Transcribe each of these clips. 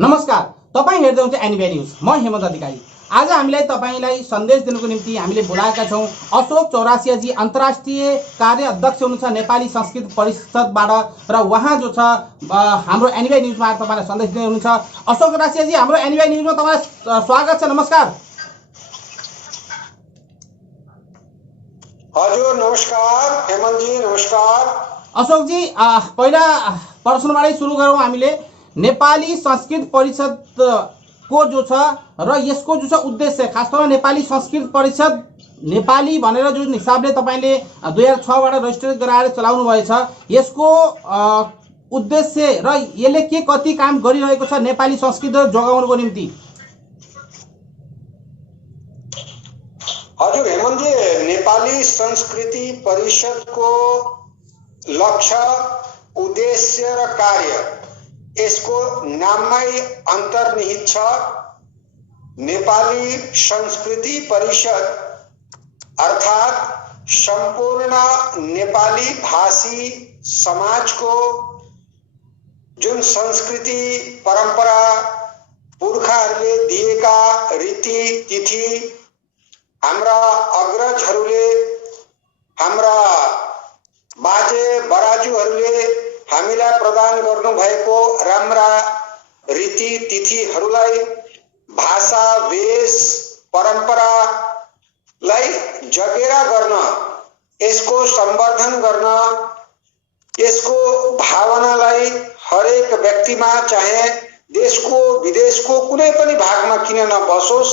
नमस्कार, तपाईं हेर्दै हुनुहुन्छ एनबीआई न्यूज। म हेमन्त अधिकारी। आज हामीलाई तपाईलाई सन्देश दिनुको निम्ति हामीले बोलाएका छौं अशोक चौरासियाजी, अन्तर्राष्ट्रिय कार्य अध्यक्ष हुनुहुन्छ नेपाली संस्कृत परिषदबाट र उहाँ जो छ हाम्रो एनबीआई न्यूजमा तपाईलाई सन्देश दिनु हुनुहुन्छ। अशोक चौरासियाजी, हाम्रो एनबीआई न्यूजमा तपाईलाई स्वागत छ। नमस्कार। हजुर नमस्कार हेमन्त जी, नमस्कार। अशोक जी, पहिला प्रश्नबाटै सुरु गरौँ हामीले। नेपाली संस्कृत परिषद को जो छ र यसको जो छ उद्देश्य, खास तौर नेपाली संस्कृत परिषद नेपाली भनेर जुन हिसाबले तपाईले 2006 बाट रजिस्टर गराएर चलाउनु भएछ, यसको उद्देश्य र यसले के कति काम गरिरहेको छ नेपाली संस्कृति जोगाउनको निम्ति? हजुर हेमन्त जी, नेपाली संस्कृति परिषदको लक्ष्य, उद्देश्य र कार्य यसको नाममै अन्तर्निहित छ। नेपाली संस्कृति परिषद अर्थात् सम्पूर्ण नेपाली भाषी समाजको जुन संस्कृति परम्परा, पुर्खाहरूले दिएका रीति तिथि, हाम्रा अग्रजहरूले, हाम्रा बाजे बराजुहरूले हामीलाई प्रदान गर्नुभएको राम्रा रीति तिथिहरूलाई, भाषा वेश परम्परालाई जगेरा गर्न, यसको सम्वर्धन गर्न, यसको भावनालाई हरेक व्यक्तिमा, चाहे देशको विदेशको कुनै पनि भागमा किन नबसोस्,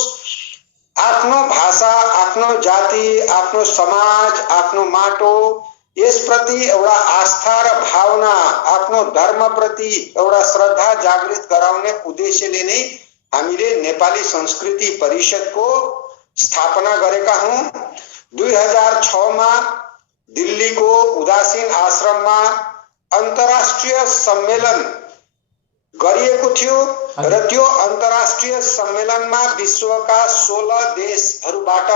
आफ्नो भाषा, आफ्नो जाति, आफ्नो समाज, आफ्नो माटो, यसप्रति एउटा आस्था र भावना, आफ्नो धर्मप्रति एउटा श्रद्धा जागृत गराउने उद्देश्यले नै हामीले नेपाली संस्कृति परिषदको स्थापना गरेका हौं। 2006 मा दिल्लीको उदासीन आश्रममा अन्तर्राष्ट्रिय सम्मेलन गरिएको थियो र त्यो अन्तर्राष्ट्रिय सम्मेलनमा विश्वका 16 देशहरूबाट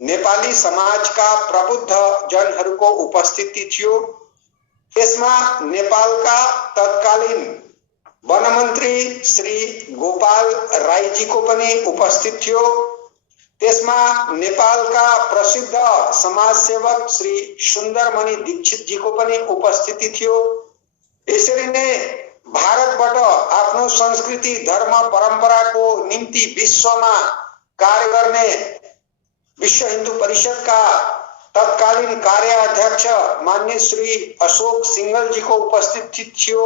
नेपाली समाजका प्रबुद्ध जनहरूको उपस्थिति थियो। यसमा नेपालका तत्कालीन वनमन्त्री श्री गोपाल राईजीको पनि उपस्थित थियो। त्यसमा नेपालका प्रसिद्ध समाजसेवक श्री सुन्दरमणि दीक्षितजीको पनि उपस्थिति थियो। यसरी नै भारतबाट आफ्नो संस्कृति, धर्म, परम्पराको निम्ति विश्वमा कार्य गर्ने विश्व हिन्दू परिषद का तत्कालीन कार्याध्यक्ष माननीय श्री अशोक सिंघल जी को उपस्थिति थियो।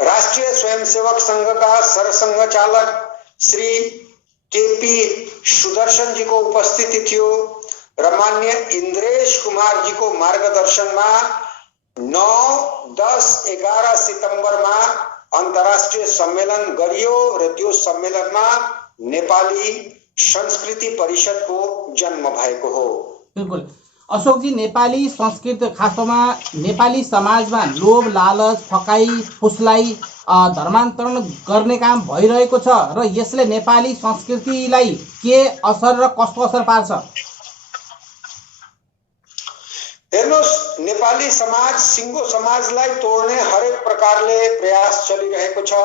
राष्ट्रिय स्वयंसेवक संघ का सरसंघचालक श्री केपी सुदर्शन जी को उपस्थिति थियो र माननीय इन्द्रेश कुमार जी को मार्गदर्शनमा 9, 10, 11 सितम्बरमा अन्तर्राष्ट्रिय सम्मेलन गरियो र त्यो सम्मेलनमा नेपाली संस्कृति परिषदको जन्म भएको हो। बिल्कुल अशोक जी, नेपाली संस्कृति खासमा नेपाली समाजमा लोभ, लालच, फकाई, फुस्लाई, धर्मान्तरण गर्ने काम भइरहेको छ र यसले नेपाली संस्कृतिलाई के असर र कस्तो असर पार्छ? हेर्नुहोस्, नेपाली समाज सिङ्गो समाजलाई तोड्ने हरेक प्रकारले प्रयास चलिरहेको छ।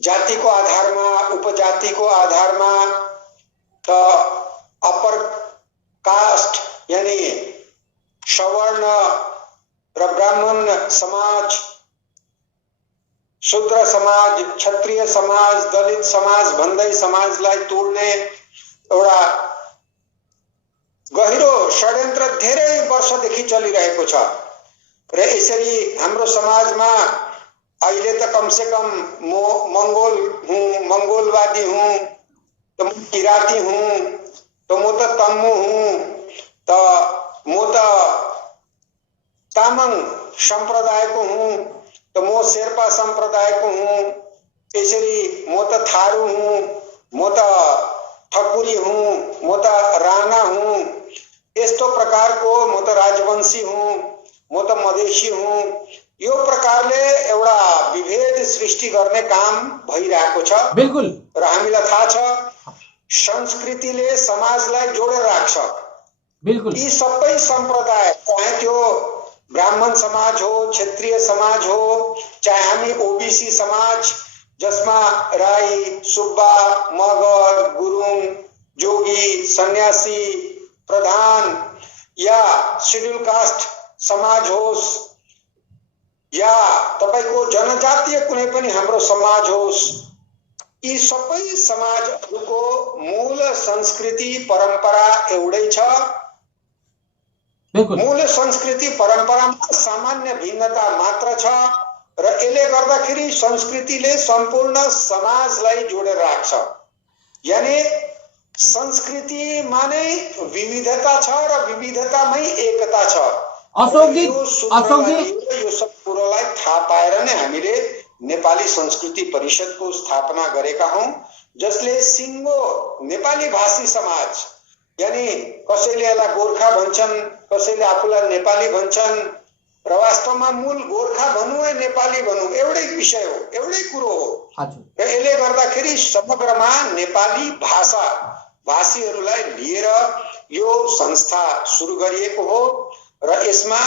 जातिको आधारमा, उपजातिको आधारमा, त अपर कास्ट यानी सवर्ण र ब्राह्मण समाज, शूद्र समाज, क्षत्रिय समाज, दलित समाज भन्दै समाजलाई तोड्ने एउटा गहिरो षड्यन्त्र धेरै वर्षदेखि चलिरहेको छ र यसरी हाम्रो समाजमा अहिले त कमसे कम म मंगोल हूँ, मंगोलवादी हूँ, तो म किराती हूँ, तो म त तम्मू हूँ, तो म त तामाङ सम्प्रदायको हूँ, तो म शेर्पा सम्प्रदायको हूँ, यसरी म त थारू हूँ, म त ठकुरी हूँ, म त राणा हूँ, यस्तो प्रकारको म त राजवंशी हूँ, म त मधेसी हूँ, यो प्रकारले एउटा विभेद सृष्टि गर्ने काम भइरहेको छ। बिल्कुल। र हामीलाई थाहा छ संस्कृतिले समाजलाई जोडेर राख्छ। बिल्कुल। यी सबै सम्प्रदाय, चाहे त्यो ब्राह्मण समाज हो, क्षेत्रीय समाज हो, चाहे हामी ओबीसी समाज जसमा राई, सुब्बा, मगर, गुरुङ, जोगी, सन्यासी, प्रधान या शेड्युल कास्ट समाज होस् या तपाईको जनजातीय कुनै पनि हाम्रो समाज होस्, यी सबै समाजहरूको मूल संस्कृति परम्परा एउटै छ। मूल संस्कृति परम्परामा सामान्य भिन्नता मात्र छ र यसले गर्दाखेरि संस्कृतिले सम्पूर्ण समाजलाई जोडेर राख्छ। यानी संस्कृतिमा नै विविधता छ र विविधतामै एकता छ। यो सब कुरोलाई थाहा पाएर नै हामीले नेपाली संस्कृति परिषदको स्थापना गरेका हौं, जसले सिङ्गो नेपाली भाषी समाज, यानी कसैले यसलाई गोर्खा भन्छन्, कसैले आफूलाई नेपाली भन्छन् र वास्तवमा मूल गोर्खा भनौँ या नेपाली भनौँ एउटै विषय हो, एउटै कुरो हो। र यसले गर्दाखेरि समग्रमा नेपाली भाषा भाषीहरूलाई लिएर यो संस्था सुरु गरिएको हो र यसमा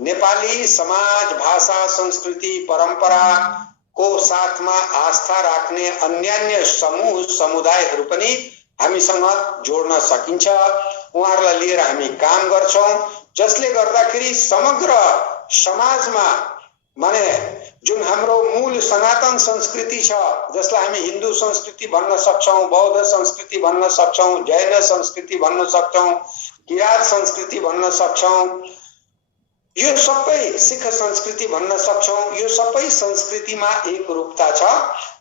नेपाली समाज, भाषा, संस्कृति, परम्परा को साथमा आस्था राख्ने अन्यान्य समूह समुदायहरू पनि हामीसँग जोड्न सकिन्छ। उहाँहरूलाई लिएर हामी काम गर्छौं, जसले गर्दाखेरि समग्र समाजमा माने जुन हाम्रो मूल सनातन संस्कृति छ, जसलाई हामी हिन्दू संस्कृति भन्न सक्छौं, बौद्ध संस्कृति भन्न सक्छौं, जैन संस्कृति भन्न सक्छौं, किरात संस्कृति भन्न सक्छौं, यो सबै सिख संस्कृति भन्न सक्छौं। यो सबै संस्कृतिमा एक रूपता छ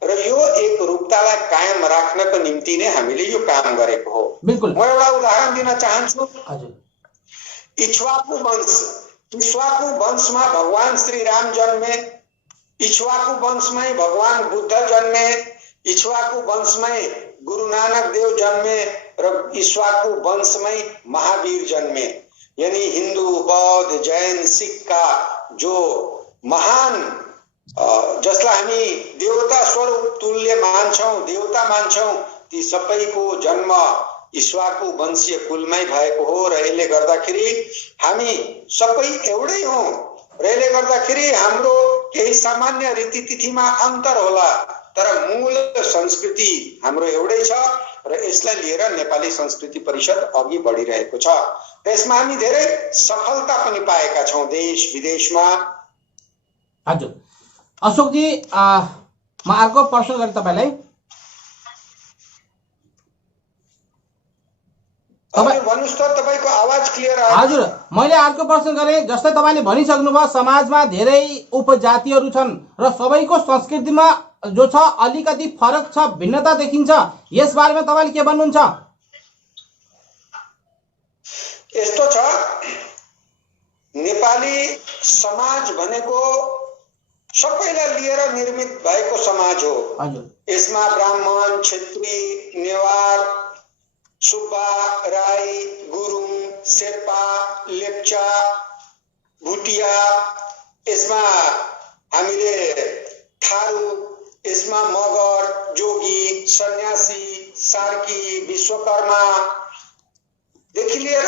र यो एक रूपतालाई कायम राख्नको निम्ति नै हामीले यो काम गरेको हो। बिल्कुल। म एउटा उदाहरण दिन चाहन्छु। इक्ष्वाकु वंश, इक्ष्वाकु वंशमा भगवान श्री राम जन्मे, इक्ष्वाकु वंशमै भगवान बुद्ध जन्मे, इक्ष्वाकु वंशमै गुरु नानक देव जन्मे र इक्ष्वाकु वंशमै महावीर जन्मे। यानी हिंदू, बौद्ध, जैन, सिख का जो महान जसलाई हामी देवता स्वरूप तुल्य मान्छौं, देवता मान्छौं, ती सबैको जन्म इक्ष्वाकु वंशीय कुलमै भएको हो र यसले गर्दाखेरि हामी सबै एउटै हौं र यसले गर्दाखेरि हाम्रो केही सामान्य रीतिथितिमा अन्तर होला तर मूल संस्कृति हाम्रो एउटै छ र यसलाई लिएर नेपाली संस्कृति परिषद अघि बढिरहेको छ। त्यसमा हामी धेरै सफलता पनि पाएका छौं देश विदेशमा। हजुर अशोक जी, म अर्को प्रश्न गरे तपाईलाई। भन्नुस् त, तपाईको आवाज क्लियर आयो? हजुर, मैले अर्को प्रश्न गरे। जस्तै तपाईले भनिसक्नुभयो समाजमा धेरै उपजातिहरू छन् र सबैको संस्कृतिमा जो छ अलिकति फरक छ, भिन्नता देखिन्छ। यस बारेमा तपाईले के भन्नुहुन्छ? यस्तो छ, नेपाली समाज भनेको सबैलाई लिएर निर्मित भएको समाज हो। यसमा ब्राह्मण, क्षेत्री, नेवार, सुब्बा, राई, गुरुङ, शेर्पा, लेप्चा, भुटिया, यसमा हामीले थारू, यसमा मगर, जोगी, सन्यासी, सार्की, विश्वकर्मा देखि लिएर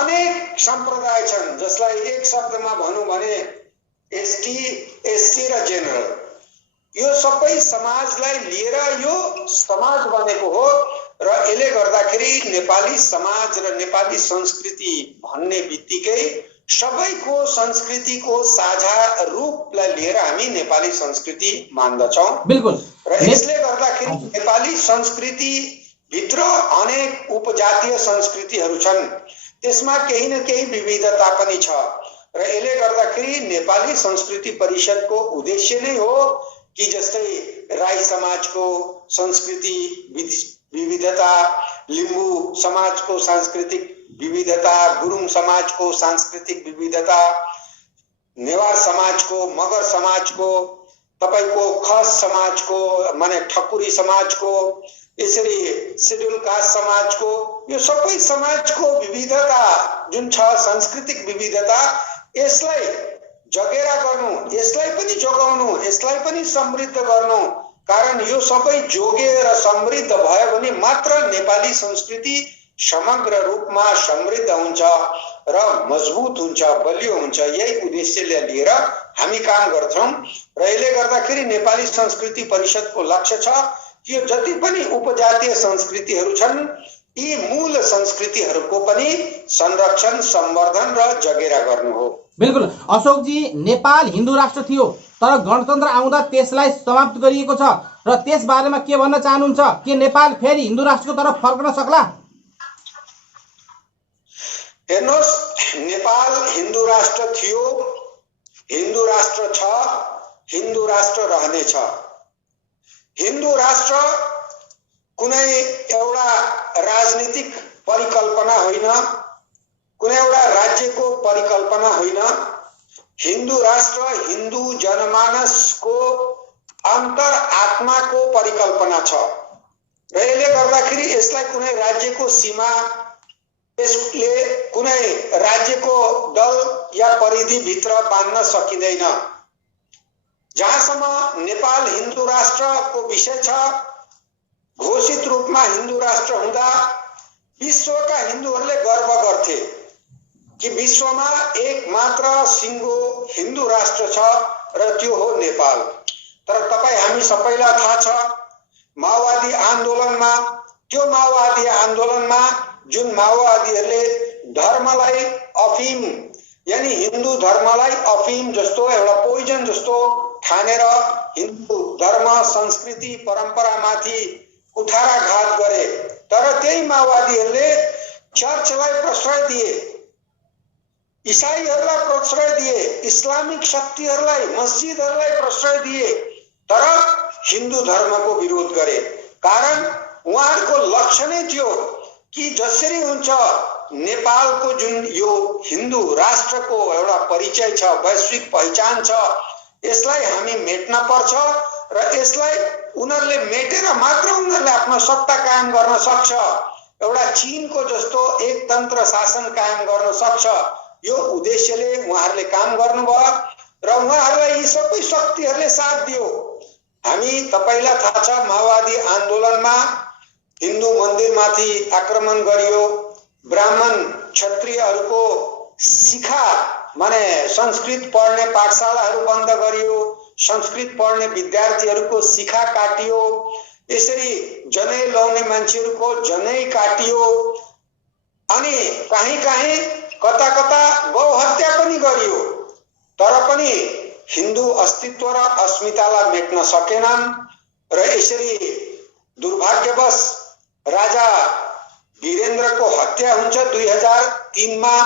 अनेक सम्प्रदाय छन्, जसलाई एक शब्दमा भनौं भने एसटी, एससी र जेनरल। यो सबै समाजलाई लिएर यो समाज बनेको हो र यसले गर्दाखेरि नेपाली समाज र नेपाली संस्कृति भन्ने बित्तिकै सबैको संस्कृतिको साझा रूपलाई लिएर हामी नेपाली संस्कृति मान्दछौं। बिल्कुल। र यसले गर्दाखेरि नेपाली संस्कृति भित्र अनेक उपजातीय संस्कृतिहरू छन्, त्यसमा केही न केही विविधता पनि छ र यसले गर्दाखेरि नेपाली संस्कृति परिषदको उद्देश्य नै हो कि जस्तै राई समाजको संस्कृति विविधता, लिम्बू समाजको सांस्कृतिक विविधता, गुरुङ समाजको सांस्कृतिक विविधता, नेवार समाजको, मगर समाजको, तपाईको खस समाजको माने ठकुरी समाजको, यसरी शेड्युल कास्ट समाजको, यो सबै समाजको विविधता जुन छ सांस्कृतिक विविधता, यसलाई जगेरा गर्नु, यसलाई पनि जोगाउनु, यसलाई पनि समृद्ध गर्नु। कारण यो सबै जोगे र समृद्ध भयो भने मात्र नेपाली संस्कृति समग्र रूपमा समृद्ध हुन्छ र मजबुत हुन्छ, बलियो हुन्छ। यही उद्देश्यले लिएर हामी काम गर्छौं र यसले गर्दाखेरि नेपाली संस्कृति परिषदको लक्ष्य छ कि यो जति पनि उपजातीय संस्कृतिहरू छन् यी मूल संस्कृतिहरूको पनि संरक्षण, सम्वर्धन र जगेरा गर्नु हो। बिल्कुल अशोक जी, नेपाल हिन्दू राष्ट्र थियो तर गणतन्त्र आउँदा त्यसलाई समाप्त गरिएको छ र त्यस बारेमा के भन्न चाहनुहुन्छ? के नेपाल फेरि हिन्दू राष्ट्रको तर्फ फर्कन सक्ला? हेर्नुहोस्, नेपाल हिन्दू राष्ट्र थियो, हिन्दू राष्ट्र छ, हिन्दू राष्ट्र रहनेछ। हिन्दू राष्ट्र कुनै एउटा राजनीतिक परिकल्पना होइन, कुनै एउटा राज्यको परिकल्पना होइन। हिन्दू राष्ट्र हिन्दू जनमानसको अन्तर आत्माको परिकल्पना छ र यसले गर्दाखेरि यसलाई कुनै राज्यको सीमा, यसले कुनै राज्यको दल या परिधिभित्र बाँध्न सकिँदैन। जहाँसम्म नेपाल हिन्दू राष्ट्रको विषय छ, घोषित रूपमा हिन्दू राष्ट्र हुँदा विश्वका हिन्दूहरूले गर्व गर्थे कि विश्वमा एक मात्र सिङ्गो हिन्दू राष्ट्र छ र त्यो हो नेपाल। तर तपाईँ हामी सबैलाई थाहा छ, माओवादी आन्दोलनमा, त्यो माओवादी आन्दोलनमा जुन माओवादीहरूले धर्मलाई अफिम, यानी हिन्दू धर्मलाई अफिम जस्तो एउटा पोइजन जस्तो ठानेर हिन्दू धर्म, संस्कृति, परम्परामाथि कुठाराघात गरे। तर त्यही माओवादीहरूले चर्चलाई प्रश्रय दिए, इसाईहरूलाई प्रश्रय दिए, इस्लामिक शक्तिहरूलाई, मस्जिदहरूलाई प्रश्रय दिए, तर हिन्दू धर्मको विरोध गरे। कारण उहाँहरूको लक्ष्य नै थियो कि जसरी हुन्छ नेपालको जुन यो हिन्दू राष्ट्रको एउटा परिचय छ, वैश्विक पहिचान छ, यसलाई हामी मेट्न पर्छ र यसलाई उनीहरूले मेटेर मात्र उनीहरूले आफ्नो सत्ता कायम गर्न सक्छ, एउटा चीनको जस्तो एक तन्त्र शासन कायम गर्न सक्छ। यो उद्देश्यले उहाँहरूले काम गर्नुभयो र उहाँहरूलाई यी सबै शक्तिहरूले साथ दियो। हामी, तपाईलाई थाहा छ, माओवादी आन्दोलनमा हिन्दू मन्दिरमाथि आक्रमण गरियो, ब्राह्मण क्षत्रियहरूको शिखा माने संस्कृत पढ्ने पाठशालाहरू बन्द गरियो, संस्कृत पढ्ने विद्यार्थीहरूको शिखा काटियो, यसरी जनै लाउने मान्छेहरूको जनै काटियो, अनि कहीँ कहीँ कता कता गौ हत्या पनि गरियो। तर पनि हिन्दू अस्तित्व र अस्मितालाई मेट्न सकेनन् र यसरी दुर्भाग्यवश राजा वीरेन्द्रको हत्या हुन्छ 2003 मा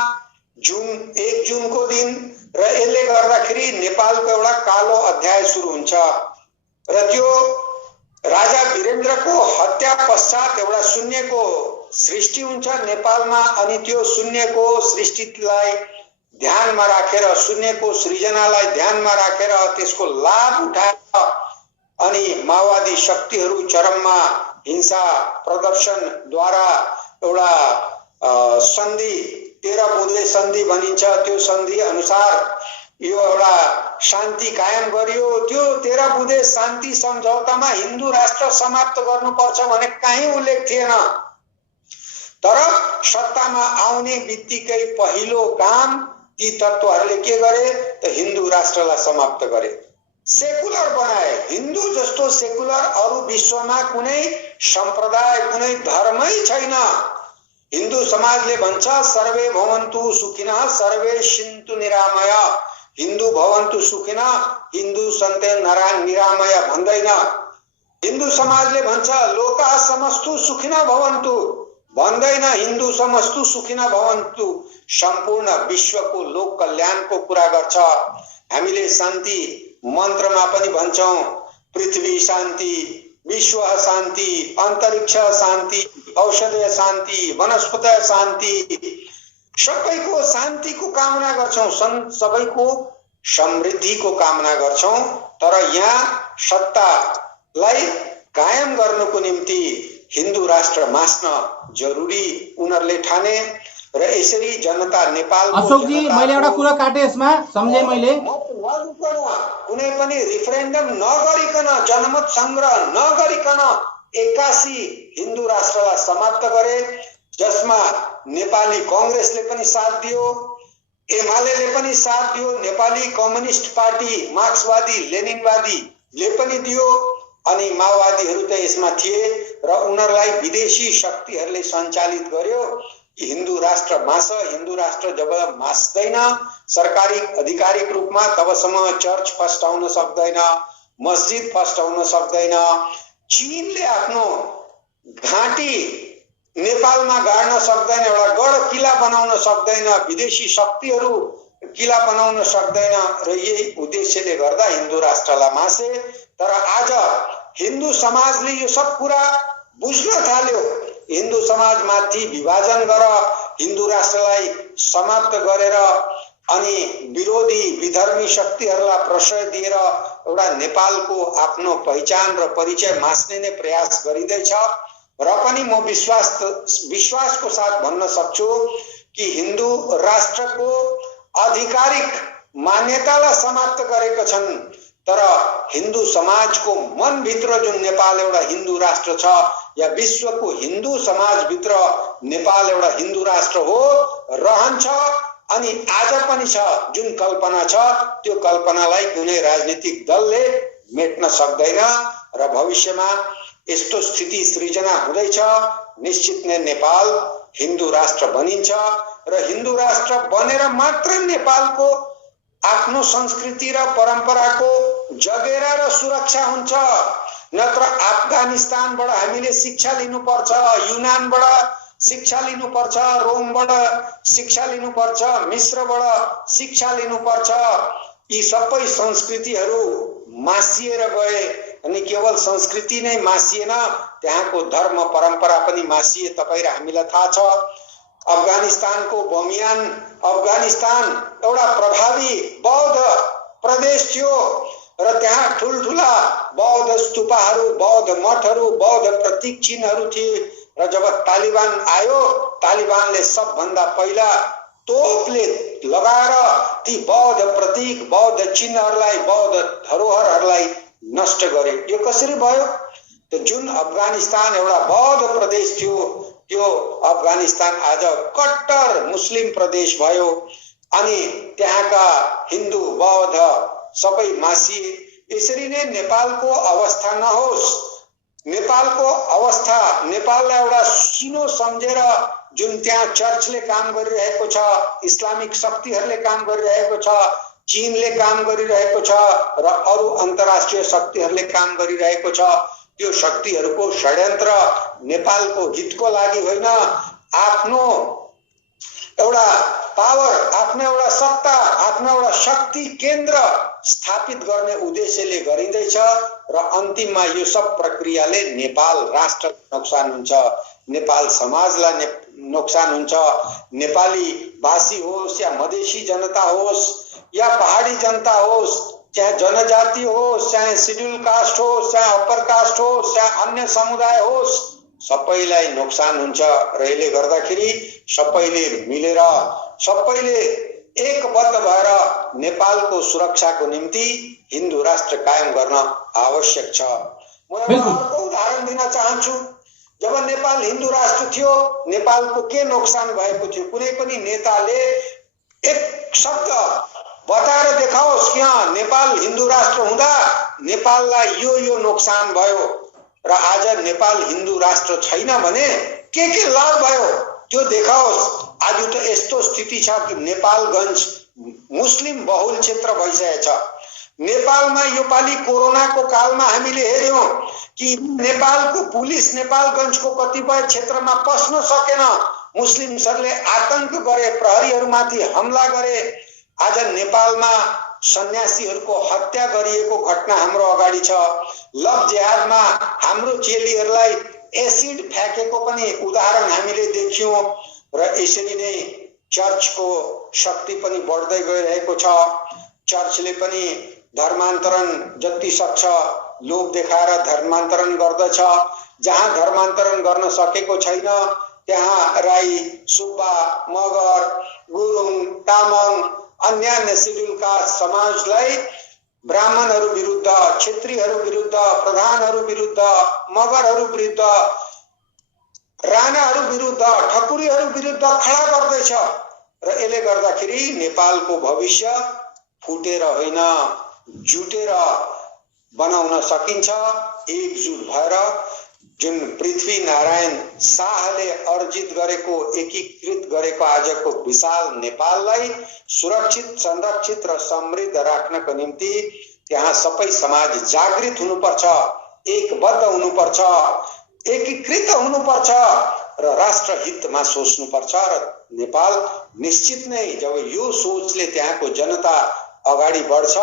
जुन 1 जुनको दिन र यसले गर्दाखेरि नेपालको एउटा कालो अध्याय सुरु हुन्छ र त्यो राजा वीरेन्द्रको हत्या पश्चात एउटा शून्यको सृष्टि हुन्छ नेपालमा। अनि त्यो शून्यको सृष्टिलाई ध्यानमा राखेर, शून्यको सृजनालाई ध्यानमा राखेर त्यसको लाभ उठाएर अनि माओवादी शक्तिहरू चरममा हिंसा प्रदर्शनद्वारा एउटा सन्धि, 13 बुँदे सन्धि भनिन्छ, त्यो सन्धि अनुसार यो एउटा शान्ति कायम गरियो। त्यो 13 बुँदे शान्ति सम्झौतामा हिन्दू राष्ट्र समाप्त गर्नुपर्छ भने कहीँ उल्लेख थिएन। तर सत्तामा आउने बित्तिकै पहिलो काम ती तत्त्वहरूले के गरे त हिन्दू राष्ट्रलाई समाप्त गरे, सेकुलर बनाए। हिन्दू जस्तो सेकुलर अरू विश्वमा कुनै सम्प्रदाय, कुनै धर्मै छैन। हिन्दू समाजले भन्छ सर्वे भवन्तु सुखिनः सर्वे सन्तु निरामय। हिन्दू भवन्तु सुखिनः, हिन्दू सन्ते निरामय भन्दैन। हिन्दू समाजले भन्छ लोका समस्तु सुखिनः भवन्तु भन्दैन, हिन्दू समस्तु सुखिनः भवन्तु सम्पूर्ण विश्वको लोक कल्याणको कुरा गर्छ। हामीले शान्ति मन्त्रमा पनि भन्छौं, पृथ्वी शान्ति, विश्व शान्ति, अन्तरिक्ष शान्ति, औषधीय शान्ति, वनस्पति शान्ति, सबैको शान्तिको कामना गर्छौं, सबैको समृद्धिको कामना गर्छौं। तर यहाँ सत्तालाई कायम गर्नको निम्ति हिन्दू राष्ट्र मास्न जरुरी उनीहरूले ठाने र यसरी जनता नेपालको अशोक जी, मैले एउटा कुरा काटे यसमा, सम्झे मैले, कुनै पनि रिफरेन्डम नगरिकन, जनमत संग्रह नगरिकन 81 हिन्दू राष्ट्रलाई समाप्त गरे जसमा नेपाली कांग्रेसले पनि साथ दियो, एमालेले पनि साथ दियो, नेपाली कम्युनिस्ट पार्टी मार्क्सवादी लेनिनवादीले पनि दियो, अनि माओवादीहरू त यसमा थिए र उनीहरूलाई विदेशी शक्तिहरूले सञ्चालित गर्यो कि हिन्दू राष्ट्र मास, हिन्दू राष्ट्र जब मास्दैन सरकारी आधिकारिक रूपमा तबसम्म चर्च फस्टाउन सक्दैन, मस्जिद फस्टाउन सक्दैन, चीनले आफ्नो घाँटी नेपालमा गाड्न सक्दैन, एउटा गढ किला बनाउन सक्दैन, विदेशी शक्तिहरू किला बनाउन सक्दैन र यही उद्देश्यले गर्दा हिन्दू राष्ट्रलाई मासे। तर आज हिन्दू समाजले यो सब कुरा बुझ्न थाल्यो। हिन्दू समाज माथि विभाजन गर हिन्दू राष्ट्रलाई समाप्त गरेर अनि विरोधी विधर्मी शक्तिहरूलाई प्रश्रय दिएर एउटा नेपालको आफ्नो पहिचान र परिचय मास्ने नै प्रयास गरिँदैछ। र पनि म विश्वासको साथ भन्न सक्छु कि हिन्दू राष्ट्रको आधिकारिक मान्यतालाई समाप्त गरेका छन्, तर हिन्दू समाजको मनभित्र जुन नेपाल एउटा हिन्दू राष्ट्र छ या विश्वको हिन्दू समाजभित्र नेपाल एउटा हिन्दू राष्ट्र हो रहन्छ। अनि आज पनि छ, जुन कल्पना छ त्यो कल्पनालाई कुनै राजनीतिक दलले मेट्न सक्दैन र भविष्यमा यस्तो स्थिति सृजना हुँदैछ। निश्चित नै नेपाल हिन्दू राष्ट्र बनिन्छ र हिन्दू राष्ट्र बनेर मात्र नेपालको आफ्नो संस्कृति र परम्पराको जगेरा र सुरक्षा हुन्छ। नत्र अफगानिस्तानबाट हामीले शिक्षा लिनुपर्छ, युनानबाट शिक्षा लिनुपर्छ, रोमबाट शिक्षा लिनुपर्छ, मिश्रबाट शिक्षा लिनुपर्छ। यी सबै संस्कृतिहरू मासिएर गए अनि केवल संस्कृति नै मासिएन, त्यहाँको धर्म परम्परा पनि मासिए। तपाईँ र हामीलाई थाहा छ अफगानिस्तानको बमियान, अफगानिस्तान एउटा प्रभावी बौद्ध प्रदेश थियो र त्यहाँ ठुल्ठुला बौद्ध स्तूपहरू, बौद्ध मठहरू, बौद्ध प्रतीक चिन्हहरू थिए। र जब तालिबान आयो, तालिबानले सबभन्दा पहिला तोपले लगाएर ती बौद्ध प्रतीक, बौद्ध चिन्हहरूलाई, बौद्ध धरोहरहरूलाई नष्ट गर्यो। यो कसरी भयो? त जुन अफगानिस्तान एउटा बौद्ध प्रदेश थियो त्यो अफगानिस्तान आज कट्टर मुस्लिम प्रदेश भयो अनि त्यहाँका हिन्दू बौद्ध सबै मासिए। यसरी नै नेपालको अवस्था नहोस्। नेपालको अवस्था, नेपाललाई एउटा सिनो सम्झेर जुन त्यहाँ चर्चले काम गरिरहेको छ, इस्लामिक शक्तिहरूले काम गरिरहेको छ, चीनले काम गरिरहेको छ र अरू अन्तर्राष्ट्रिय शक्तिहरूले काम गरिरहेको छ, त्यो शक्तिहरूको षड्यन्त्र नेपालको हितको लागि होइन, आफ्नो एउटा पावर, आफ्नो एउटा सत्ता, आफ्नो एउटा शक्ति केन्द्र स्थापित गर्ने उद्देश्यले गरिँदैछ। र अन्तिममा यो सब प्रक्रियाले नेपाल राष्ट्र नोक्सान हुन्छ, नेपाल समाजलाई नोक्सान हुन्छ। नेपाली भाषी होस् या मधेसी जनता होस् या पहाडी जनता होस्, चाहे जनजाति होस्, चाहे शेड्युल कास्ट होस्, चाहे अप्पर कास्ट होस्, चाहे अन्य समुदाय होस्, सबैलाई नोक्सान हुन्छ। र यसले गर्दाखेरि सबैले मिलेर, सबैले एकबद्ध भएर नेपालको सुरक्षाको निम्ति हिन्दू राष्ट्र कायम गर्न आवश्यक छ। म अर्को उदाहरण दिन चाहन्छु। जब नेपाल हिन्दू राष्ट्र थियो, नेपालको के नोक्सान भएको थियो? कुनै पनि नेताले एक शब्द बताएर देखाओस् कि नेपाल हिन्दू राष्ट्र हुँदा नेपाललाई यो नोक्सान भयो र आज नेपाल हिन्दू राष्ट्र छैन भने के लाभ भयो त्यो देखाओस्। आज त यस्तो स्थिति छ कि नेपालगञ्ज मुस्लिम बहुल क्षेत्र भइसकेछ। नेपालमा यो पालि कोरोनाको कालमा हामीले हेर्यौं कि नेपालको पुलिस नेपालगञ्जको कतिपय क्षेत्रमा पस्न सकेन। मुस्लिमहरूले आतंक गरे, प्रहरीहरूमाथि हमला गरे। आज नेपालमा सन्यासीहरूको हत्या गरिएको घटना हाम्रो अगाडि छ। लभ जिहादमा हाम्रो चेलीहरूलाई एसिड फ्याँकेको पनि उदाहरण हामीले देख्यौं र यसरी नै चर्चको शक्ति पनि बढ्दै गइरहेको छ। चर्चले पनि धर्मान्तरण जति सक्छ लोभ देखाएर धर्मान्तरण गर्दछ। जहाँ धर्मान्तरण गर्न सकेको छैन त्यहाँ राई, सुब्बा, मगर, गुरुङ, तामाङ, अन्य शेड्युल कास्ट समाजलाई ब्राह्मणहरू विरुद्ध, क्षेत्रीहरू विरुद्ध, प्रधानहरू विरुद्ध, मगरहरू विरुद्ध राणाहरू विरुद्ध ठकुरीहरू विरुद्ध खडा गर्दैछ र यसले गर्दाखेरि नेपालको भविष्य फुटेर होइन जुटेर बनाउन सकिन्छ। एकजुट भएर जुन पृथ्वी नारायण शाहले अर्जित गरेको एकीकृत गरेको आजको विशाल नेपाललाई सुरक्षित संरक्षित र समृद्ध राख्नको निम्ति त्यहाँ सबै समाज जागृत हुनुपर्छ, एकबद्ध हुनुपर्छ, एकीकृत हुनुपर्छ र राष्ट्र हितमा सोच्नुपर्छ र नेपाल निश्चित नै जब यो सोचले त्यहाँको जनता अगाडि बढ्छ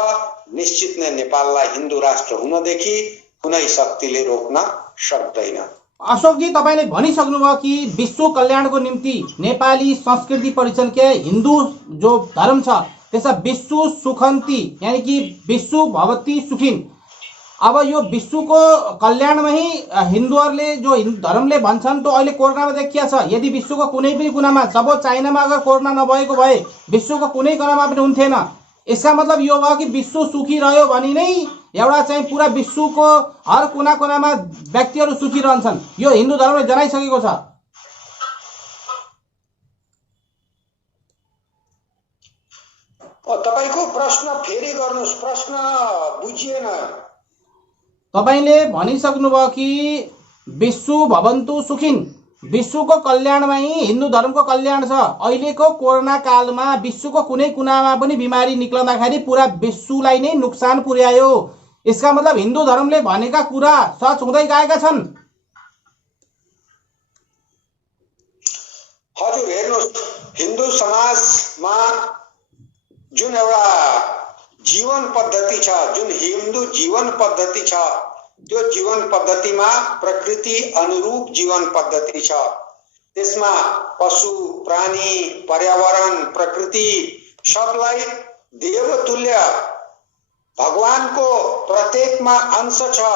निश्चित नै नेपाललाई हिन्दू राष्ट्र हुनदेखि कुनै शक्तिले रोक्न सक्दैन। अशोकजी, तपाईले भनिसक्नुभयो कि विश्व कल्याणको निम्ति नेपाली संस्कृति परिषद के हिन्दू जो धर्म छ त्यसमा विश्व सुखन्ती यानी कि विश्व भवती सुखिन। अब यो विश्वको कल्याणमा ही हिन्दूहरूले जो हिन्दू धर्मले भन्छन् त्यो अहिले कोरोनामा देखिया छ। यदि विश्वको कुनै पनि कुनामा सपोज चाइनामा अगर कोरोना नभएको भए विश्वको कुनै कुनामा पनि हुन्थेन। यसका मतलब यो भयो कि विश्व सुखी रह्यो भने नै एउटा चाहिँ पुरा विश्वको हर कुना कुनामा व्यक्तिहरू सुखी रहन्छन्। यो हिन्दू धर्मले जनाइसकेको छ। तपाईको प्रश्न फेरि गर्नुस्, प्रश्न बुझिएन। तपाईले भनिसक्नुभयो कि विश्व भवन्तु सुखिन, विश्वको कल्याणमा ही हिन्दू धर्मको कल्याण छ। अहिलेको कोरोना कालमा विश्वको कुनै कुनामा पनि बिमारी निक्लँदाखेरि पुरा विश्वलाई नै नुक्सान पुर्यायो। यसका मतलब हिन्दू धर्मले भनेका कुरा सच हुँदै गएका छन्। हजुर हेर्नुहोस्, हिन्दू समाजमा जुन एउटा जीवन पद्धति छ, जुन हिन्दू जीवन पद्धति छ त्यो जीवन पद्धतिमा प्रकृति अनुरूप जीवन पद्धति छ। त्यसमा पशु प्राणी पर्यावरण प्रकृति सबलाई देवतुल्य भगवानको प्रत्येकमा अंश छ।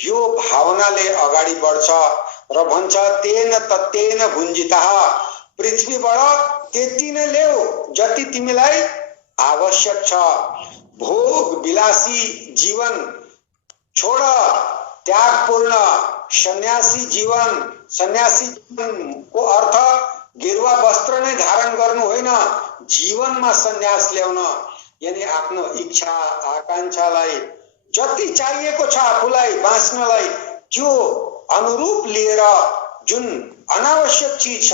यो भावनाले अगाडि बढ्छ र भन्छ तेन तत्तेन भुञ्जितः, पृथ्वीबाट त्यति नै ल्याऊ जति तिमीलाई आवश्यक छ। भोग विलासी जीवन छोड, त्यागपूर्ण सन्यासी जीवन। सन्यासी जीवनको अर्थ गेरुवा वस्त्र नै धारण गर्नु होइन, जीवनमा सन्यास ल्याउन, यानी आफ्नो इच्छा आकांक्षालाई जति चाहिएको छ आफूलाई बाँच्नलाई त्यो अनुरूप लिएर जुन अनावश्यक चिज छ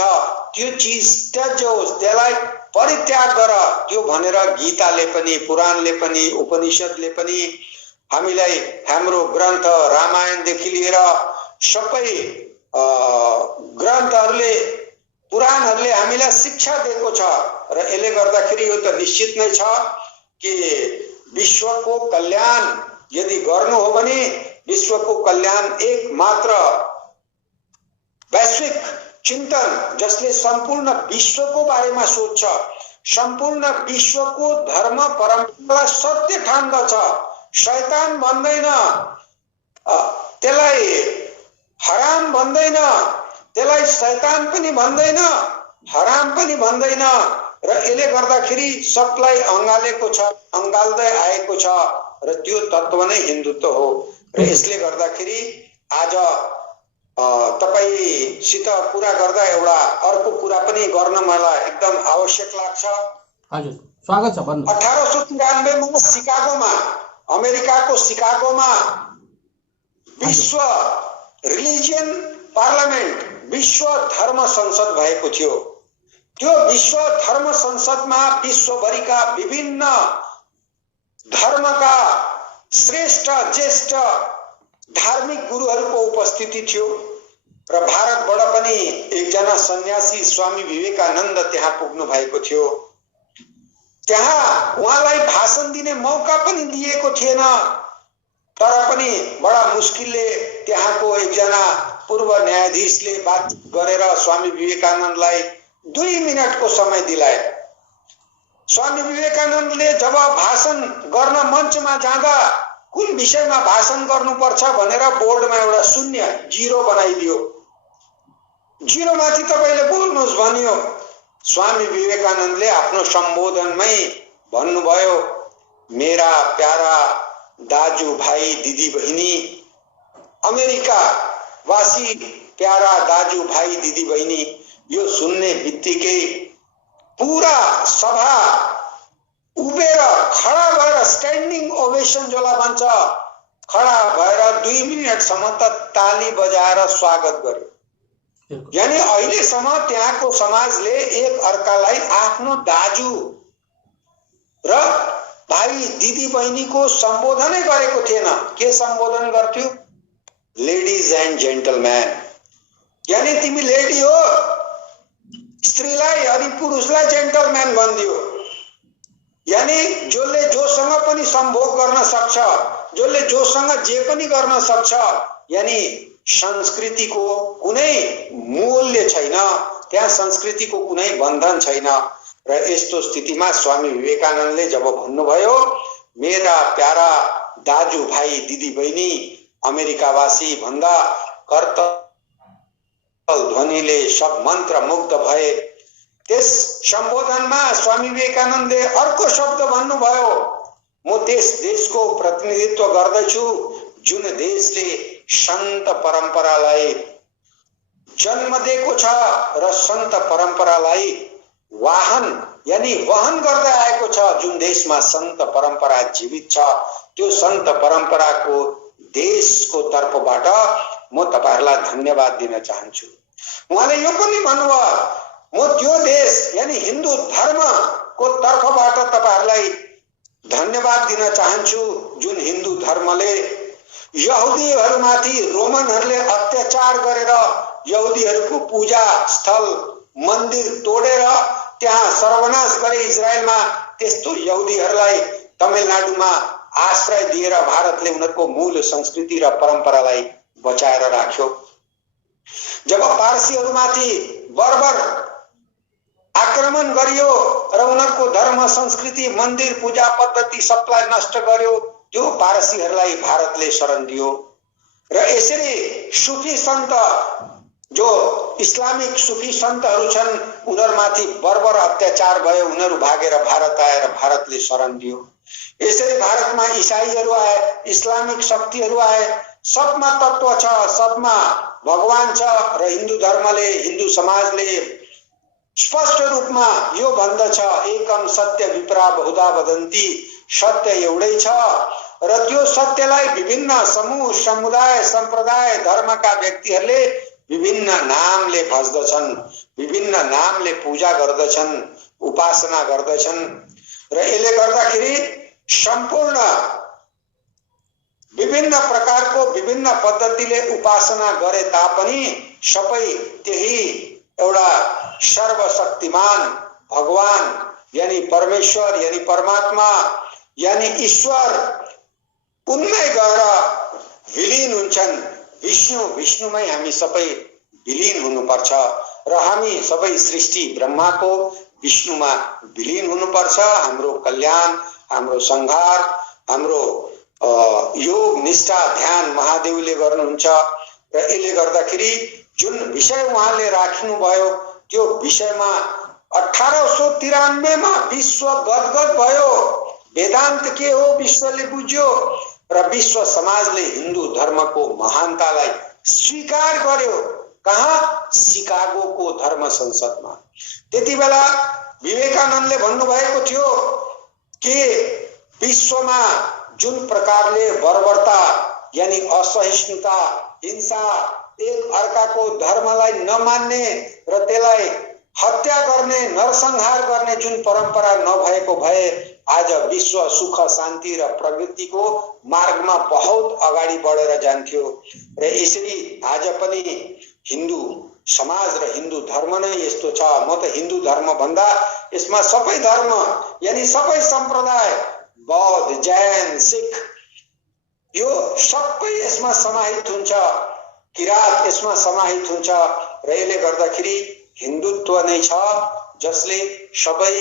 त्यो चिज त्याज्योस्, त्यसलाई परित्याग गर। त्यो भनेर गीताले पनि, पुराणले पनि, उपनिषदले पनि हामीलाई हाम्रो ग्रन्थ रामायणदेखि लिएर सबै ग्रन्थहरूले पुराणहरूले हामीलाई शिक्षा दिएको छ र यसले गर्दाखेरि यो त निश्चित नै छ कि विश्वको कल्याण यदि गर्नु हो भने विश्वको कल्याण एक मात्र वैश्विक चिन्तन जसले सम्पूर्ण विश्वको बारेमा सोच्छ, सम्पूर्ण विश्वको धर्म परम्परालाई सत्य ठान्दछ। शैतान भन्दैन, त्यसलाई हराम भन्दैन, त्यसलाई शैतान पनि भन्दैन, हराम पनि भन्दैन र यसले गर्दाखेरि सबलाई अँगालेको छ, अँगाल्दै आएको छ र त्यो तत्त्व नै हिन्दुत्व हो। र यसले गर्दाखेरि आज तपाईसित कुरा गर्दा एउटा अर्को कुरा पनि गर्न मलाई एकदम आवश्यक लाग्छ। हजुर, स्वागत छ। 1893 मा सिकागोमा, अमेरिकाको सिकागोमा विश्व रिलिजियन पार्लियामेन्ट, विश्व धर्म संसद भएको थियो। त्यो विश्व धर्म संसदमा विश्वभरिका विभिन्न धर्मका श्रेष्ठ ज्येष्ठ धार्मिक गुरुहरूको उपस्थिति थियो र भारतबाट पनि एकजना सन्यासी स्वामी विवेकानन्द त्यहाँ पुग्नु भएको थियो। त्यहाँ उहाँलाई भाषण दिने मौका पनि दिएको थिएन, तर पनि बडा मुस्किलले त्यहाँको एकजना पूर्व न्यायाधीशले बात गरेर स्वामी विवेकानन्दलाई 2 मिनटको समय दिलाए। स्वामी विवेकानन्दले जब भाषण गर्न मञ्चमा जाँदा कुन विषयमा भाषण गर्नुपर्छ भनेर बोर्डमा एउटा शून्य, जिरो बनाइदियो। जिरो माथि तपाईले बोल्नुहोस् भनियो। स्वामी विवेकानन्दले आफ्नो सम्बोधनमै भन्नुभयो, मेरा प्यारा दाजु भाइ दिदी बहिनी, अमेरिका वासी प्यारा दाजु भाइ दिदी बहिनी, यो सुन्ने बित्तिकै पूरा सभा उभिएर खडा भएर स्ट्यान्डिङ ओभेसन जसलाई भन्छ, खडा भएर 2 मिनेटसम्म त ताली बजाएर स्वागत गर्यो। यानी अहिलेसम्म त्यहाँको समाजले एक अर्कालाई आफ्नो दाजु र भाइ दिदी बहिनीको सम्बोधनै गरेको थिएन। के सम्बोधन गर्थ्यो? Ladies and gentleman. यानी तिमी लेडी हो, स्त्रीलाई अनि पुरुषलाई जेन्टलम्यान भनिदियो। यानी जसले जोसँग पनि सम्भोग गर्न सक्छ, जसले जोसँग जे पनि गर्न सक्छ, यानी संस्कृतिको कुनै मूल्य छैन, त्यहाँ संस्कृतिको कुनै बन्धन छैन। र यस्तो स्थितिमा स्वामी विवेकानन्दले जब भन्नुभयो, मेरा प्यारा दाजु भाइ दिदी बहिनी, अमेरिकावासी भन्दा करतल ध्वनिले सब मन्त्र मुग्ध भए। त्यस सम्बोधनमा स्वामी विवेकानन्दले अर्को शब्द भन्नुभयो, म त्यस देशको प्रतिनिधित्व गर्दछु जुन देशले सन्त परम्परालाई जन्म दिएको छ र सन्त परम्परालाई वाहन यानी वहन गर्दै आएको छ। जुन देशमा सन्त परम्परा जीवित छ, त्यो सन्त परम्पराको देशको तर्फबाट म तपाईहरुलाई धन्यवाद दिन चाहन्छु। उहाँले यो पनि भन्नुभयो, म त्यो देश यानी हिन्दू धर्मको तर्फबाट तपाईहरुलाई धन्यवाद दिन चाहन्छु जुन हिन्दू धर्मले यहुदीहरुमाथि रोमनहरुले अत्याचार गरेर यहुदीहरुको पूजा स्थल मन्दिर तोडेर त्यहाँ सर्वनाश गरे इजरायलमा। त्यस्तो यहुदीहरुलाई तमिलनाडुमा आश्रय दिएर भारतले उनीहरुको मूल संस्कृति र परम्परालाई बचाएर राख्यो। जब पारसीहरुमाथि बर्बर आक्रमण गरियो र उनीहरुको धर्म संस्कृति मन्दिर पूजा पद्धति सबलाई नष्ट गर्यो, त्यो पारसीहरुलाई भारतले शरण दियो। र यसरी सुफी सन्त जो इस्लामिक सुफी सन्तहरु छन्, उनीहरुमाथि बर्बर अत्याचार भयो, उनीहरु भागेर भारत आएर भारतले शरण दियो। यसरी भारतमा ईसाईहरु आए, इस्लामिक शक्तिहरु आए, सबमा तत्व छ, सबमा भगवान छ। र हिन्दू धर्मले, हिन्दू समाजले स्पष्ट रूपमा यो भन्दछ, एकम सत्य विप्रा बहुधा वदन्ति, सत्य एउटै छ। र त्यो सत्यलाई विभिन्न समूह समुदाय सम्प्रदाय धर्मका व्यक्तिहरूले विभिन्न नामले भज्दछन्, विभिन्न नामले पूजा गर्दछन्, उपासना गर्दछन्। र यसले गर्दाखेरि सम्पूर्ण विभिन्न प्रकारको विभिन्न पद्धतिले उपासना गरे तापनि सबै त्यही एउटा सर्वशक्तिमान भगवान यानी परमेश्वर यानी परमात्मा यानी ईश्वर उनमै गएर विलीन हुन्छन्। विष्णु विष्णुमै हामी सबै विलीन हुनुपर्छ र हामी सबै सृष्टि ब्रह्माको विष्णुमा विलीन हुनुपर्छ। हाम्रो कल्याण, हाम्रो संहार, हाम्रो योग निष्ठा ध्यान महादेवले गर्नुहुन्छ। र यसले गर्दाखेरि जुन विषय उहाँले राख्नु भयो त्यो विषयमा 1893 मा विश्व गदगद भयो। वेदान्त के हो विश्वले बुझ्यो र विश्व समाजले हिन्दू धर्मको महानतालाई स्वीकार गर्यो। कहाँ? शिकागोको धर्म संसदमा। त्यति बेला विवेकानन्दले भन्नुभएको थियो कि विश्वमा जुन प्रकारले बर्बरता यानी असहिष्णुता, हिंसा, एक अर्काको धर्मलाई नमान्ने र त्यसलाई हत्या गर्ने, नरसंहार गर्ने जुन परम्परा नभएको भए आज विश्व सुख शान्ति र प्रगतिको मार्गमा बहुत अगाडि बढेर जान्थ्यो। र यसरी आज पनि हिन्दू समाज र हिन्दू धर्म नै यस्तो छ। म त हिन्दू धर्म भन्दा यसमा सबै धर्म यानी सबै सम्प्रदाय बौद्ध जैन सिख यो सबै यसमा समाहित हुन्छ, किरात यसमा समाहित हुन्छ। र यसले गर्दाखेरि हिन्दुत्व नै छ जसले सबै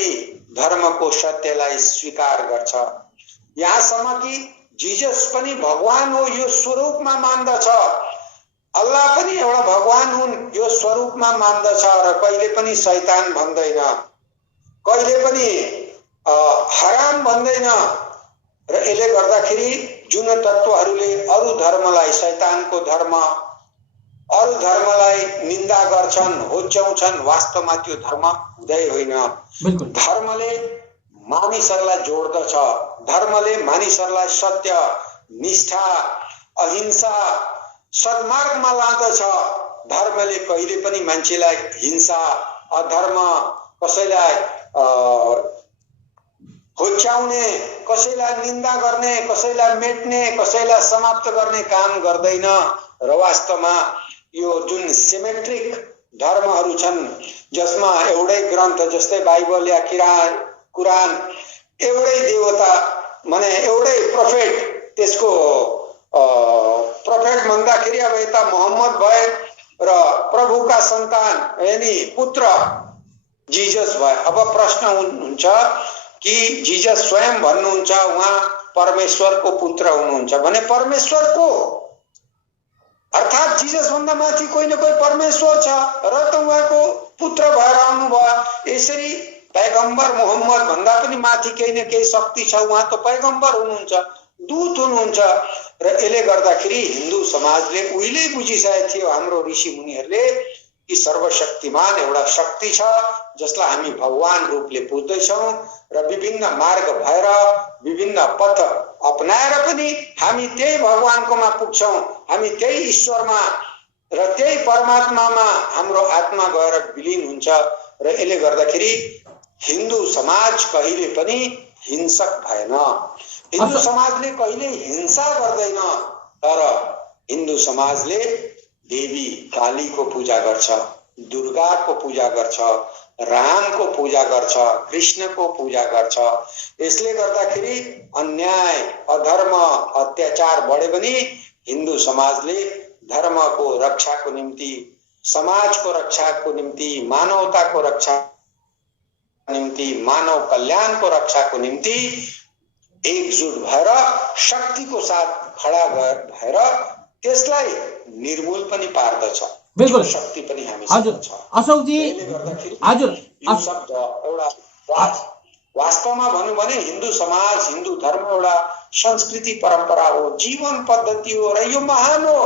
धर्मको सत्यलाई स्वीकार गर्छ। यहाँसम्म कि जिजस पनि भगवान हो यो स्वरूपमा मान्दछ, अल्लाह पनि एउटा भगवान हुन् यो स्वरूपमा मान्दछ र कहिले पनि शैतान भन्दैन, कहिले पनि हराम भन्दैन। र यसले गर्दाखेरि जुन तत्त्वहरूले अरू धर्मलाई शैतानको धर्म अरू धर्मलाई निन्दा गर्छन्, होच्याउँछन्, वास्तवमा त्यो धर्म हुँदै होइन। बिल्कुल धर्मले मानिसहरूलाई जोड्दछ, धर्मले मानिसहरूलाई सत्य, निष्ठा, अहिंसा, सद्मार्गमा लाँदछ। धर्मले कहिले पनि मान्छेलाई हिंसा, अधर्म, कसैलाई होच्याउने, कसैलाई निन्दा गर्ने, कसैलाई मेट्ने, कसैलाई समाप्त गर्ने काम गर्दैन। र वास्तवमा यो जुन सिमेट्रिक धर्महरू छन् जसमा एउटै ग्रन्थ जस्तै बाइबल या कुरान, एउटै देवता माने एउटै प्रोफेट, त्यसको प्रोफेट भन्दाखेरि अब यता मोहम्मद भए र प्रभुका सन्तान यानी पुत्र जिजस भए। अब प्रश्न हुन्छ कि जिजस स्वयं भन्नुहुन्छ उहाँ परमेश्वरको पुत्र हुनुहुन्छ भने परमेश्वर को? अर्थात् जिजस भन्दा माथि कोही न कोही परमेश्वर छ र त उहाँको पुत्र भएर आउनुभयो। यसरी पैगम्बर मोहम्मद भन्दा पनि माथि केही न केही शक्ति छ, उहाँ त पैगम्बर हुनुहुन्छ, दूत हुनुहुन्छ। र यसले गर्दाखेरि हिन्दू समाजले उहिले बुझिसकेको थियो, हाम्रो ऋषि मुनिहरूले, कि सर्वशक्तिमान एउटा शक्ति छ जसलाई हामी भगवान रूपले पुज्दैछौँ र विभिन्न मार्ग भएर विभिन्न पथ अपनाएर पनि हामी त्यही भगवानकोमा पुग्छौँ, हामी त्यही ईश्वरमा र त्यही परमात्मामा हाम्रो आत्मा गएर विलीन हुन्छ। र यसले गर्दाखेरि हिन्दू समाज कहिले पनि हिंसक भएन, हिन्दू समाजले कहिले हिंसा गर्दैन, तर हिन्दू समाजले देवी कालीको पूजा गर्छ, दुर्गाको पूजा गर्छ, रामको पूजा गर्छ, कृष्णको पूजा गर्छ। यसले गर्दाखेरि अन्याय, अधर्म, अत्याचार बढे पनि हिन्दू समाजले धर्मको रक्षाको निम्ति, समाजको रक्षाको निम्ति, मानवताको रक्षाको निम्ति, मानव कल्याणको रक्षाको निम्ति एकजुट भएर शक्तिको साथ खडा भएर त्यसलाई निर्मूल पनि पार्दछ। बिल्कुल शक्ति पनि हामी हजुर अशोकजी हजुर शब्द एउटा वास्तवमा भन्नु भने हिन्दू समाज, हिन्दू धर्म एउटा संस्कृति परम्परा हो, जीवन पद्धति हो र यो महान हो।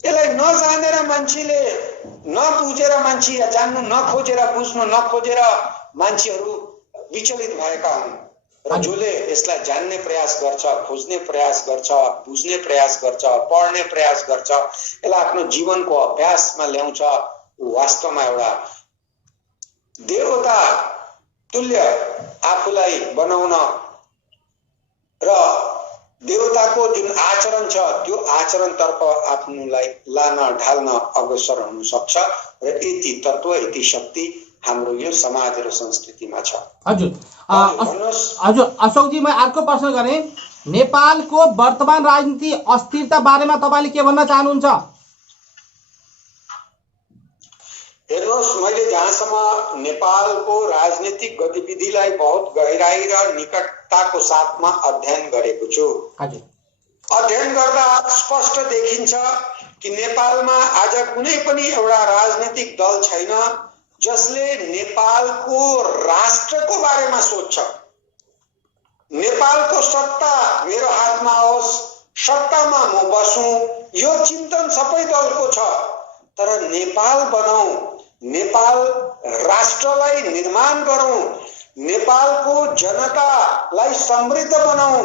यसलाई नजानेर मान्छेले, नबुझेर मान्छे जान्नु नखोजेर, बुझ्नु नखोजेर मान्छेहरू विचलित भएका हुन्। र जसले यसलाई जान्ने प्रयास गर्छ, खोज्ने प्रयास गर्छ, बुझ्ने प्रयास गर्छ, पढ्ने प्रयास गर्छ, यसलाई आफ्नो जीवनको अभ्यासमा ल्याउँछ, वास्तवमा एउटा देवता तुल्य आफूलाई बनाउन र देवताको जुन आचरण छ त्यो आचरणतर्फ आफ्नोलाई लान ढाल्न अग्रसर हुन सक्छ। र यति तत्त्व, यति शक्ति हाम्रो यो समाज र संस्कृतिमा छ। हजुर हजुर अशोकजी, मैं अर्को प्रश्न गरेँ, नेपालको वर्तमान राजनीति अस्थिरता बारेमा तपाईँले के भन्न चाहनुहुन्छ? हेर्नुहोस्, मैले जहाँसम्म नेपालको राजनीतिक गतिविधिलाई बहुत गहिराई र निकटताको साथमा अध्ययन गरेको छु। अध्ययन गर्दा स्पष्ट देखिन्छ कि नेपालमा आज कुनै पनि एउटा राजनीतिक दल छैन जसले नेपालको राष्ट्रको बारेमा सोच्छ। नेपालको सत्ता मेरो हातमा होस्, सत्तामा म बसौँ, यो चिन्तन सबै दलको छ। तर नेपाल बनाऊ, नेपाल राष्ट्रलाई निर्माण गरौँ, नेपालको जनतालाई समृद्ध बनाऊ,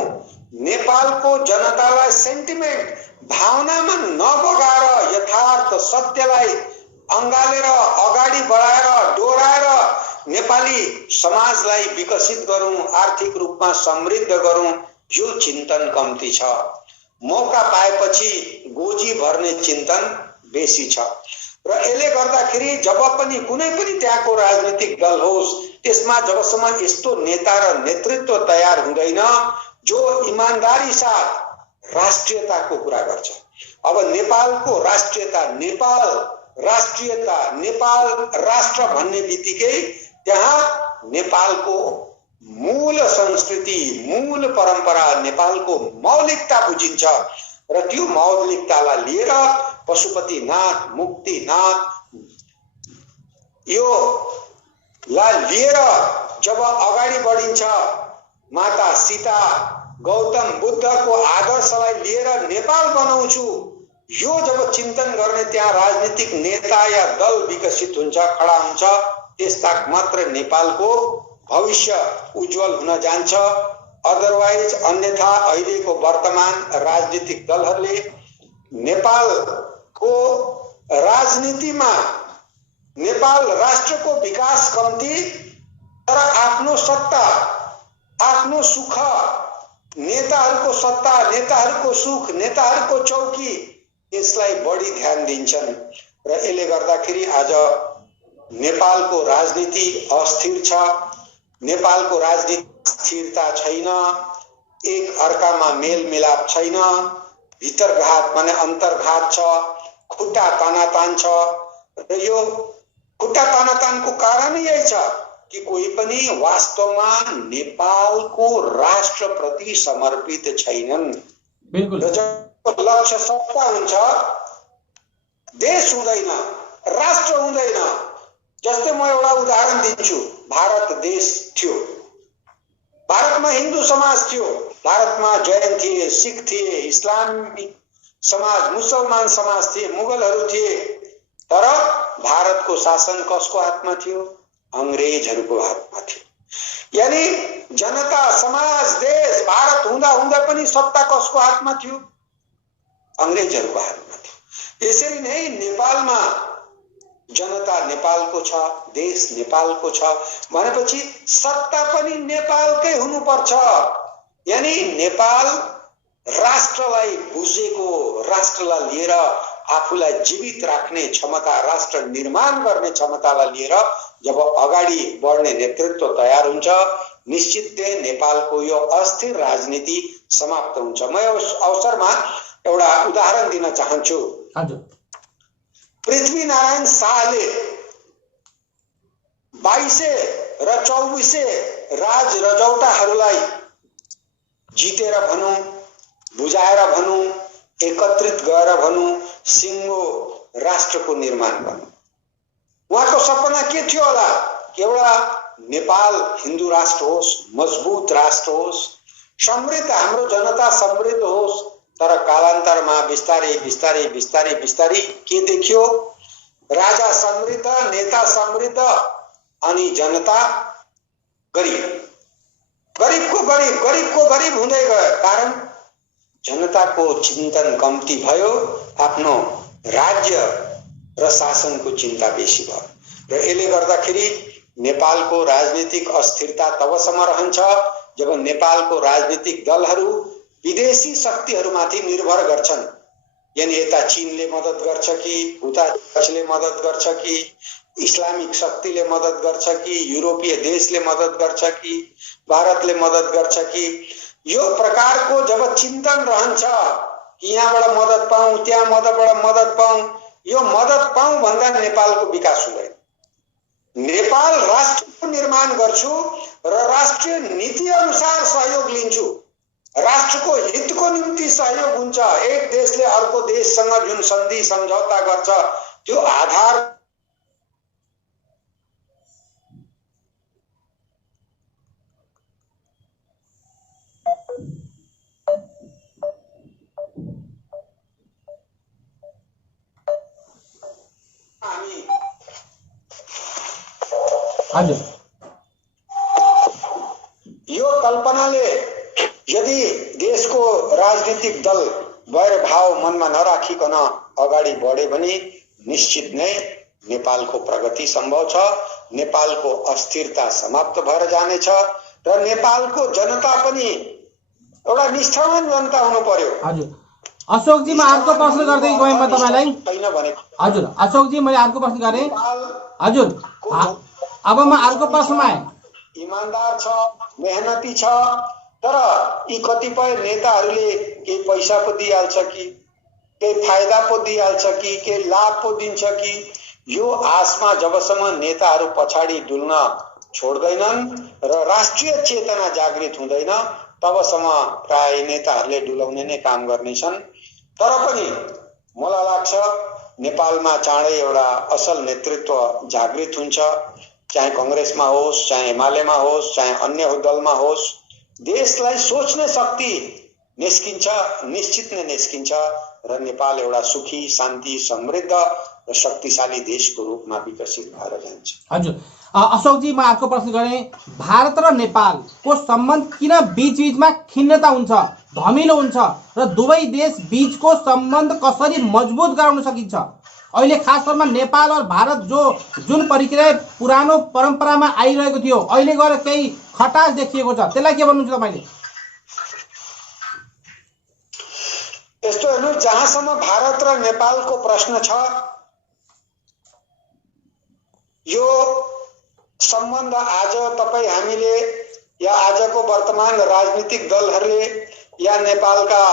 नेपालको जनतालाई सेन्टिमेन्ट, भावनामा नबगाएर यथार्थ सत्यलाई अँगालेर अगाडि बढाएर डोराएर नेपाली समाजलाई विकसित गरौँ, आर्थिक रूपमा समृद्ध गरौँ, यो चिन्तन कम्ती छ। मौका पाएपछि गोजी भर्ने चिन्तन बेसी छ। र यसले गर्दाखेरि जब पनि कुनै पनि त्यहाँको राजनीतिक दल होस्, त्यसमा जबसम्म यस्तो नेता र नेतृत्व तयार हुँदैन जो इमानदारी साथ राष्ट्रियताको कुरा गर्छ। अब नेपालको राष्ट्रियता, नेपाल राष्ट्रियता, नेपाल राष्ट्र भन्ने बित्तिकै त्यहाँ नेपालको मूल संस्कृति, मूल परम्परा, नेपालको मौलिकता बुझिन्छ। र त्यो मौलिकतालाई लिएर पशुपतिनाथ, मुक्तिनाथ यो ला लिएर जब अगाडि बढिन्छ, माता सीता, गौतम बुद्धको आदर्शलाई लिएर नेपाल बनाउँछु यो जब चिन्तन गर्ने त्यहाँ राजनीतिक नेता या दल विकसित हुन्छ, खडा हुन्छ, त्यसता मात्र नेपालको भविष्य उज्जवल हुन जान्छ। अदरवाइज अन्यथा अहिलेको वर्तमान राजनीतिक दलहरूले नेपालको राजनीतिमा नेपाल राष्ट्रको विकास कम्ती तर आफ्नो सत्ता, आफ्नो सुख, नेताहरूको सत्ता, नेताहरूको सुख, नेताहरूको चौकी, यसलाई बढी ध्यान दिन्छन् र यसले गर्दाखेरि आज नेपालको राजनीति अस्थिर छ। नेपालको राजनीति स्थिरता छैन, एक अर्कामा मेलमिलाप छैन, भितरघात माने अन्तर्घात छ, खुट्टा तानातान छ र यो खुट्टा तानातानको कारण यही छ कि कोही पनि वास्तवमा नेपालको राष्ट्रप्रति समर्पित छैनन्। बिल्कुल। र जब लक्ष्य सत्ता हुन्छ, देश हुँदैन, राष्ट्र हुँदैन। जस्तै म एउटा उदाहरण दिन्छु। भारत देश थियो, भारतमा हिन्दू समाज थियो, भारतमा जैन थिए, सिख थिए, इस्लामिक समाज, मुसलमान समाज थिए, मुगलहरू थिए, तर भारतको शासन कसको हातमा थियो? अंग्रेजहरूको हातमा थियो। यानी जनता, समाज, देश, भारत हुँदा हुँदा पनि सत्ता कसको हातमा थियो? अंग्रेजहरूको हातमा थियो। यसरी नै नेपालमा जनता नेपालको छ, देश नेपालको छ भनेपछि सत्ता पनि नेपालकै हुनुपर्छ। यानी नेपाल राष्ट्रलाई बुझेको, राष्ट्रलाई लिएर आफूलाई जीवित राख्ने क्षमता, राष्ट्र निर्माण गर्ने क्षमतालाई लिएर जब अगाडि बढ्ने नेतृत्व तयार हुन्छ, निश्चितले नेपालको यो अस्थिर राजनीति समाप्त हुन्छ। म यस अवसरमा एउटा उदाहरण दिन चाहन्छु। पृथ्वीनारायण शाहले 2200 र 2400 राज रजौटाहरूलाई जितेर भनौं, बुझाएर भनौं, एकत्रित गरेर भनौं, सिङ्गो राष्ट्रको निर्माण गर्नु। उहाँको सपना के थियो होला? एउटा नेपाल हिन्दू राष्ट्र होस्, मजबुत राष्ट्र होस्, समृद्ध, हाम्रो जनता समृद्ध होस्। तर कालान्तरमा बिस्तारै बिस्तारै बिस्तारै बिस्तारै के देखियो? राजा समृद्ध, नेता समृद्ध अनि जनता गरिब, गरिबको गरिब, गरिबको गरिब हुँदै गयो। कारण जनताको चिन्तन कम्ती भयो, आफ्नो राज्य र शासनको चिन्ता बेसी भयो र यसले गर्दाखेरि नेपालको राजनीतिक अस्थिरता तबसम्म रहन्छ जब नेपालको राजनीतिक दलहरू विदेशी शक्तिहरूमाथि निर्भर गर्छन्। यानी यता चीनले मद्दत गर्छ कि, उता रसले मद्दत गर्छ कि, इस्लामिक शक्तिले मद्दत गर्छ कि, युरोपीय देशले मद्दत गर्छ कि, भारतले मद्दत गर्छ कि, यो प्रकारको जब चिन्तन रहन्छ कि यहाँबाट मद्दत पाऊँ, त्यहाँ मद्दत पाऊँ, यो मद्दत पाऊँ भन्दा नेपालको विकास हुँदैन। नेपाल राष्ट्रको निर्माण गर्छु र राष्ट्रिय नीति अनुसार सहयोग लिन्छु, राष्ट्रको हितको निम्ति सहयोग हुन्छ। एक देशले अर्को देशसँग जुन सन्धि सम्झौता गर्छ त्यो आधार हजुर, यो कल्पनाले यदि देशको राजनीतिक दल वैर भाव मनमा नराखिकन अगाडि बढे भने निश्चित नै नेपालको प्रगति सम्भव छ, नेपालको अस्थिरता समाप्त भएर जानेछ र नेपालको जनता पनि एउटा निष्ठावान जनता हुनु पर्यो। हजुर अशोक जी, म अर्को प्रश्न गर्दै गएँ म तपाईलाई। छैन भनेको। हजुर अशोक जी, मैले अर्को प्रश्न गरेँ। हजुर अब म अर्को प्रश्नमा आएँ। ईमानदार छ, मेहनती छ, तर यी कतिपय नेताहरूले केही पैसा पो दिइहाल्छ कि, केही फाइदा पो दिइहाल्छ कि, केही लाभ पो दिन्छ कि, यो आशमा जबसम्म नेताहरू पछाडि डुल्न छोड्दैनन् र राष्ट्रिय चेतना जागृत हुँदैन तबसम्म प्राय नेताहरूले डुलाउने नै काम गर्नेछन्। तर पनि मलाई लाग्छ नेपालमा चाँडै एउटा असल नेतृत्व जागृत हुन्छ, चाहे कांग्रेसमा होस्, चाहे एमालेमा होस्, चाहे अन्य दलमा होस्। देशलाई सोच्ने शक्ति निस्किन्छ, निश्चित नै निस्किन्छ र नेपाल एउटा सुखी, शान्ति, समृद्ध र शक्तिशाली देशको रूपमा विकसित भएर जान्छ। हजुर, अशोकजी, म अर्को प्रश्न गरेँ, भारत र नेपालको सम्बन्ध किन बीचबीचमा खिन्नता हुन्छ, धमिलो हुन्छ र दुवै देश बीचको सम्बन्ध कसरी मजबुत गराउन सकिन्छ? अहिले खास तौरमा नेपाल और भारत जुन प्रक्रिया पुरानो परम्परामा आइरहेको थियो, अहिले गएर केही खटास देखिएको छ, त्यसलाई के भन्नुहुन्छ तपाईले? यस्तो हेर्नु, जहाँसम्म भारत र नेपालको प्रश्न छ, यो सम्बन्ध आज तपाई हामीले या आजको वर्तमान राजनीतिक दलहरूले या नेपालका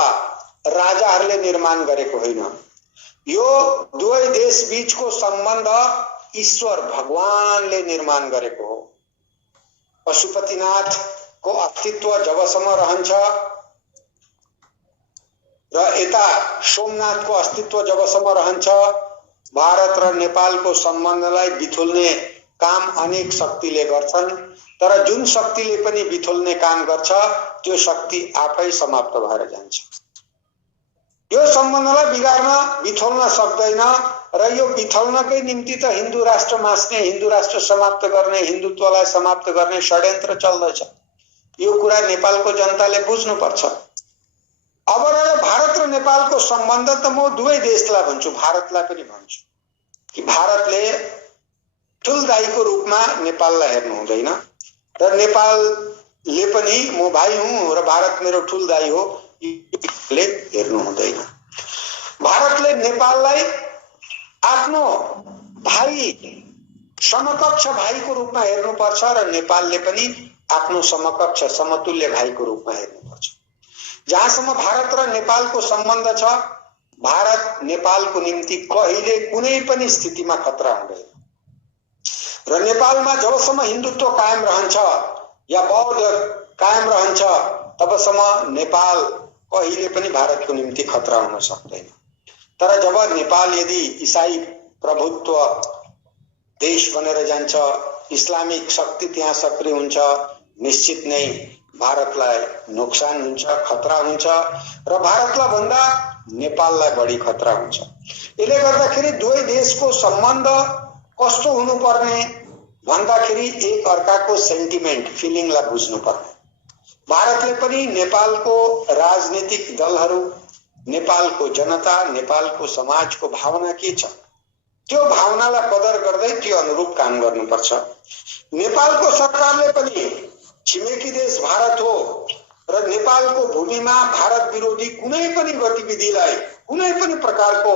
राजाहरूले निर्माण गरेको होइन। यो दुवै देश बीचको सम्बन्ध ईश्वर भगवानले निर्माण गरेको हो। पशुपतिनाथको अस्तित्व जबसम्म रहन्छ र यता सोमनाथको अस्तित्व जबसम्म रहन्छ, भारत र नेपालको सम्बन्धलाई बिथुल्ने काम अनेक शक्तिले गर्छन्, तर जुन शक्तिले पनि बिथुल्ने काम गर्छ त्यो शक्ति आफै समाप्त भएर जान्छ। यो सम्बन्धलाई बिगार्न, बिथोल्न सक्दैन र यो बिथोल्नकै निम्ति त हिन्दू राष्ट्र मास्ने, हिन्दू राष्ट्र समाप्त गर्ने, हिन्दुत्वलाई समाप्त गर्ने षड्यन्त्र चल्दैछ। यो कुरा नेपालको जनताले बुझ्नुपर्छ। अब रह्यो भारत र नेपालको सम्बन्ध, त म दुवै देशलाई भन्छु, भारतलाई पनि भन्छु कि भारतले ठुल दाइको रूपमा नेपाललाई हेर्नु हुँदैन र नेपालले पनि म भाइ हुँ र भारत मेरो ठुल दाइ हो ले हेर्नु हुँदैन। भारतले नेपाललाई आफ्नो भाइ, समकक्ष भाइको रूपमा हेर्नुपर्छ र नेपालले पनि आफ्नो समकक्ष, समतुल्य भाइको रूपमा हेर्नुपर्छ। जहाँसम्म भारत र नेपालको सम्बन्ध छ, भारत नेपालको निम्ति कहिले कुनै पनि स्थितिमा खतरा हुँदैन र नेपालमा जबसम्म हिन्दुत्व कायम रहन्छ या बौद्ध कायम रहन्छ, तबसम्म नेपाल कहिले पनि भारतको निम्ति खतरा हुन सक्दैन। तर जब नेपाल यदि ईसाई प्रभुत्व देश बनेर जान्छ, इस्लामिक शक्ति त्यहाँ सक्रिय हुन्छ, निश्चित नै भारतलाई नोक्सान हुन्छ, खतरा हुन्छ र भारतलाई भन्दा नेपाललाई बढी खतरा हुन्छ। यसले गर्दाखेरि दुवै देशको सम्बन्ध कस्तो हुनुपर्ने भन्दाखेरि एक अर्काको सेन्टिमेन्ट, फिलिङलाई बुझ्नुपर्ने। भारतले पनि नेपालको राजनीतिक दलहरू, नेपालको जनता, नेपालको समाजको भावना के छ, त्यो भावनालाई कदर गर्दै त्यो अनुरूप काम गर्नुपर्छ। नेपालको सरकारले पनि छिमेकी देश भारत हो र नेपालको भूमिमा भारत विरोधी कुनै पनि गतिविधिलाई, कुनै पनि प्रकारको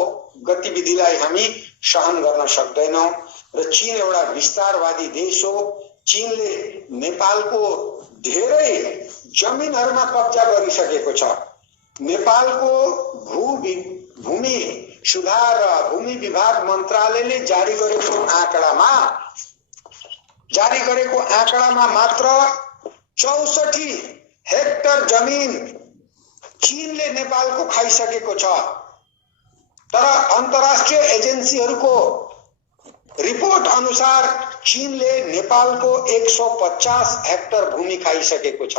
गतिविधिलाई हामी सहन गर्न सक्दैनौं र चीन एउटा विस्तारवादी देश हो। चीनले नेपालको धेरै जमिनहरुमा कब्जा गरिसकेको छ। नेपालको भूमि सुधार र भूमि विभाग मन्त्रालयले जारी गरेको आँकडामा मात्र 64 हेक्टर जमिन चीनले नेपालको खाइसकेको छ। तर अन्तर्राष्ट्रिय एजेन्सीहरूको रिपोर्ट अनुसार चीनले नेपालको 150 हेक्टर भूमि खाइसकेको छ।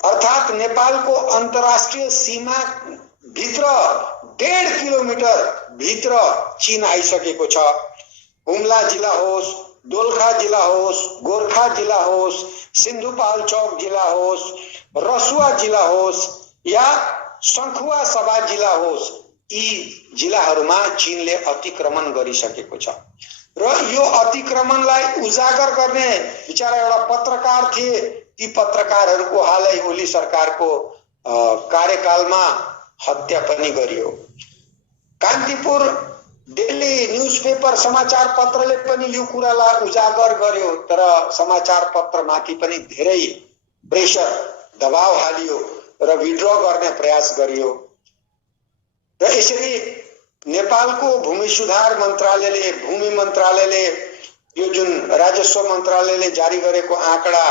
अर्थात नेपालको अन्तर्राष्ट्रिय सीमा भित्र 1.5 किलोमिटर भित्र चीन आइसकेको छ। हुम्ला जिल्ला होस्, दोलखा जिल्ला होस्, गोरखा जिल्ला होस्, सिन्धुपाल्चोक जिल्ला होस्, रसुवा जिल्ला होस् या सङ्खुवा सभा जिल्ला होस्, यी जिल्लाहरूमा चीनले अतिक्रमण गरिसकेको छ र यो अतिक्रमणलाई उजागर गर्ने बिचारा एउटा पत्रकार थिए। ती पत्रकारहरूको हालै ओली सरकारको कार्यकालमा हत्या पनि गरियो। कान्तिपुर डेली न्यूजपेपर समाचार पत्रले पनि यो कुरालाई उजागर गर्यो, तर समाचार पत्रमाथि पनि धेरै प्रेसर, दबाव हालियो र विड्र गर्ने प्रयास गरियो र यसरी नेपालको भूमि सुधार मन्त्रालयले, भूमि मन्त्रालयले, यो जुन राजस्व मन्त्रालयले जारी गरेको आँकडा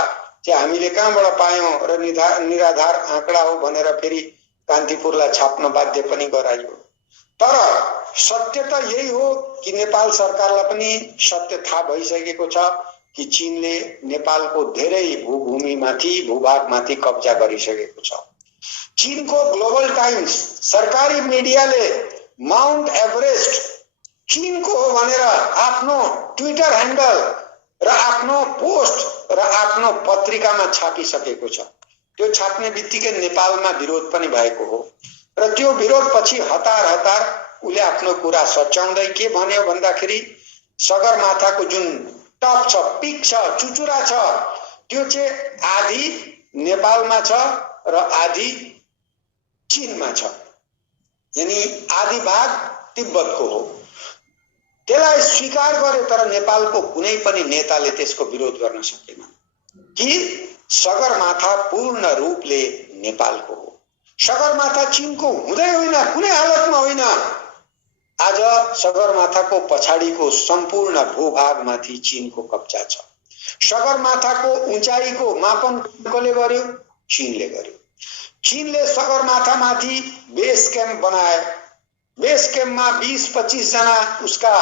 चाहिँ हामीले कहाँबाट पायौं र निराधार आँकडा हो भनेर फेरि कान्तिपुरलाई छाप्न बाध्य पनि गराइयो। तर सत्य त यही हो कि नेपाल सरकारलाई पनि सत्य थाहा भइसकेको छ कि चीनले नेपालको धेरै भूभागमाथि कब्जा गरिसकेको छ चीनको ग्लोबल टाइम्स सरकारी मिडियाले माउन्ट एभरेस्ट चीनको हो भनेर आफ्नो ट्विटर ह्यान्डल र आफ्नो पोस्ट र आफ्नो पत्रिकामा छापिसकेको छ। त्यो छाप्ने बित्तिकै नेपालमा विरोध पनि भएको हो र त्यो विरोध पछि हतार हतार उले आफ्नो कुरा सच्याउँदै के भन्यो भन्दाखेरि सगरमाथाको जुन टप छ, पिक छ, चुचुरा छ, त्यो चाहिँ आधी नेपालमा छ र आधी चीनमा छ, यानी आधी भाग तिब्बतको हो। त्यसलाई स्वीकार गर्यो तर नेपालको कुनै पनि नेताले त्यसको विरोध गर्न सकेन कि सगरमाथा पूर्ण रूपले नेपालको हो। सगरमाथा चीनको हुँदै होइन, कुनै हालतमा होइन। आज सगरमाथाको पछाडिको सम्पूर्ण भूभागमाथि चीनको कब्जा छ। सगरमाथाको उचाइको मापन कसले गर्यो? चीनले गर्यो। चीनले सगरमाथामाथि बेस क्याम्प बनायो। बेस क्याम्पमा 20-25 जना उसका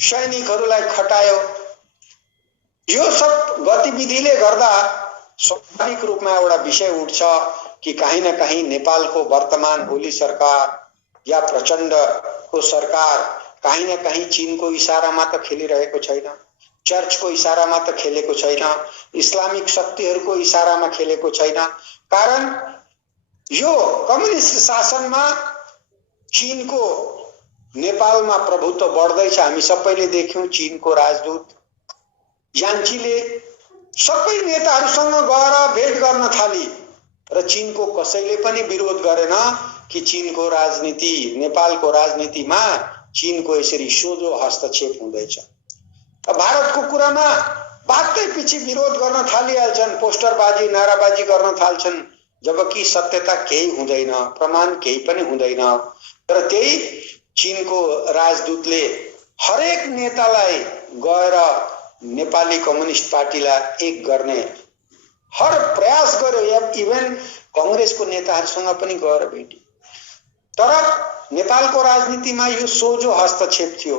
सैनिकहरूलाई खटायो। यो सब गतिविधिले गर्दा स्वाभाविक रूपमा एउटा विषय उठ्छ कि कहीं न कहीं नेपालको वर्तमान ओली सरकार या प्रचण्डको सरकार कहीं न कहीं चीनको इशारामा त खेलिरहेको छैन, चर्चको इशारामा त खेलेको छैन, इस्लामिक शक्तिहरूको इशारामा खेलेको छैन। कारण यो कम्युनिस्ट शासनमा चीनको नेपालमा प्रभुत्व बढ्दैछ। हामी सबैले देख्यौं चीनको राजदूत याङ्चीले सबै नेताहरूसँग गएर भेट गर्न थाली र चीनको कसैले पनि विरोध गरेन कि चीनको राजनीति, नेपालको राजनीतिमा चीनको यसरी सोझो हस्तक्षेप हुँदैछ। भारतको कुरामा बातै पछि विरोध गर्न थालिहाल्छन्, पोस्टरबाजी, नाराबाजी गर्न थाल्छन्, जबकि सत्यता केही हुँदैन, प्रमाण केही पनि हुँदैन। तर त्यही चीनको राजदूतले हरेक नेतालाई गएर नेपाली कम्युनिस्ट पार्टीलाई एक गर्ने हर प्रयास गर्यो। इभन कांग्रेसको नेताहरूसँग पनि गएर भेटे। तर नेपालको राजनीतिमा यो सोझो हस्तक्षेप थियो।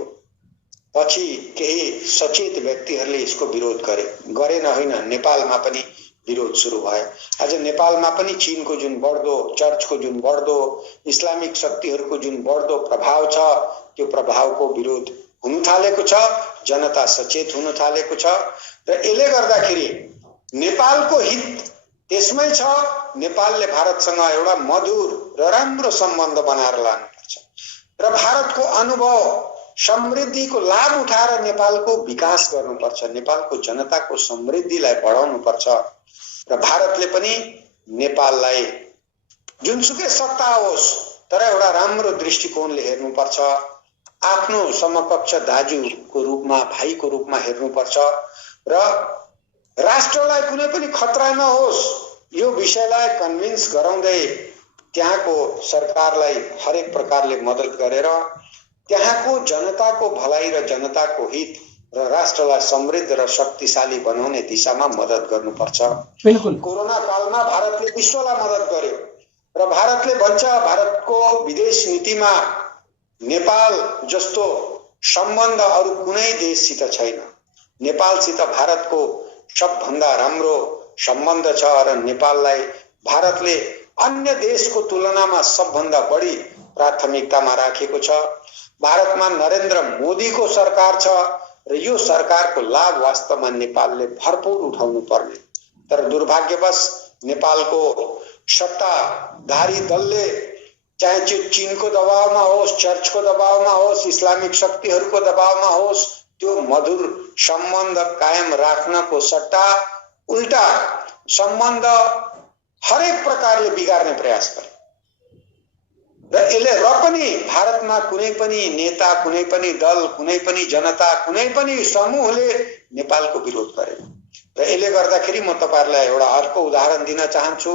पछि केही सचेत व्यक्तिहरूले यसको विरोध गरेन होइन, नेपालमा पनि विरोध सुरु भयो। आज नेपालमा पनि चीनको जुन बढ्दो, चर्चको जुन बढ्दो, इस्लामिक शक्तिहरूको जुन बढ्दो प्रभाव छ, त्यो प्रभावको विरोध हुन थालेको छ। जनता सचेत हुन थालेको छ र यसले गर्दाखेरि नेपालको हित त्यसमै छ। नेपालले भारतसँग एउटा मधुर र राम्रो सम्बन्ध बनाएर लानुपर्छ र भारतको अनुभव, समृद्धिको लाभ उठाएर नेपालको विकास गर्नुपर्छ, नेपालको जनताको समृद्धिलाई बढाउनुपर्छ र भारतले पनि नेपाललाई जुनसुकै सत्ता होस् तर एउटा राम्रो दृष्टिकोणले हेर्नुपर्छ। आफ्नो समकक्ष दाजुको रूपमा, भाइको रूपमा हेर्नुपर्छ र राष्ट्रलाई कुनै पनि खतरा नहोस् यो विषयलाई कन्भिन्स गराउँदै त्यहाँको सरकारलाई हरेक प्रकारले मद्दत गरेर त्यहाँको जनताको भलाइ र जनताको हित र राष्ट्रलाई समृद्ध र शक्तिशाली बनाउने दिशामा मद्दत गर्नुपर्छ। बिल्कुल। कोरोना कालमा भारतले विश्वलाई मद्दत गर्यो र भारतले भन्छ भारतको विदेश नीतिमा नेपाल जस्तो सम्बन्ध अरू कुनै देशसित छैन। नेपालसित भारतको सबभन्दा राम्रो सम्बन्ध छ र नेपाललाई भारतले अन्य देशको तुलनामा सबभन्दा बढी प्राथमिकतामा राखेको छ। भारतमा नरेन्द्र मोदीको सरकार छ र यो सरकारको लाभ वास्तवमा नेपालले भरपूर उठाउनु पर्ने। तर दुर्भाग्यवश नेपालको सत्ताधारी दलले चाहे त्यो चीनको दबावमा होस्, चर्चको दबावमा होस्, इस्लामिक शक्तिहरूको दबावमा होस्, त्यो मधुर सम्बन्ध कायम राख्नको सट्टा उल्टा सम्बन्ध हरेक प्रकारले बिगार्ने प्रयास गरे र यसले र पनि भारतमा कुनै पनि नेता, कुनै पनि दल, कुनै पनि जनता, कुनै पनि समूहले नेपालको विरोध गरेन र यसले गर्दाखेरि म तपाईहरुलाई एउटा अर्को उदाहरण दिन चाहन्छु।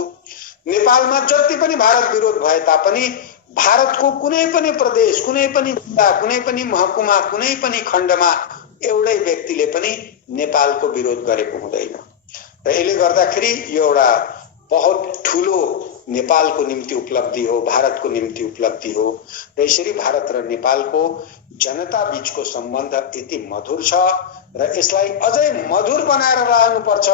नेपालमा जति पनि भारत विरोध भए तापनि भारतको कुनै पनि प्रदेश, कुनै पनि जिल्ला, कुनै पनि महकुमा, कुनै पनि खण्डमा एउटै व्यक्तिले पनि नेपालको विरोध गरेको हुँदैन र यसले गर्दाखेरि यो एउटा बहुत ठूलो नेपालको निम्ति उपलब्धि हो, भारतको निम्ति उपलब्धि हो र यसरी भारत र नेपालको जनता बीचको सम्बन्ध यति मधुर छ र यसलाई अझै मधुर बनाएर राख्नुपर्छ।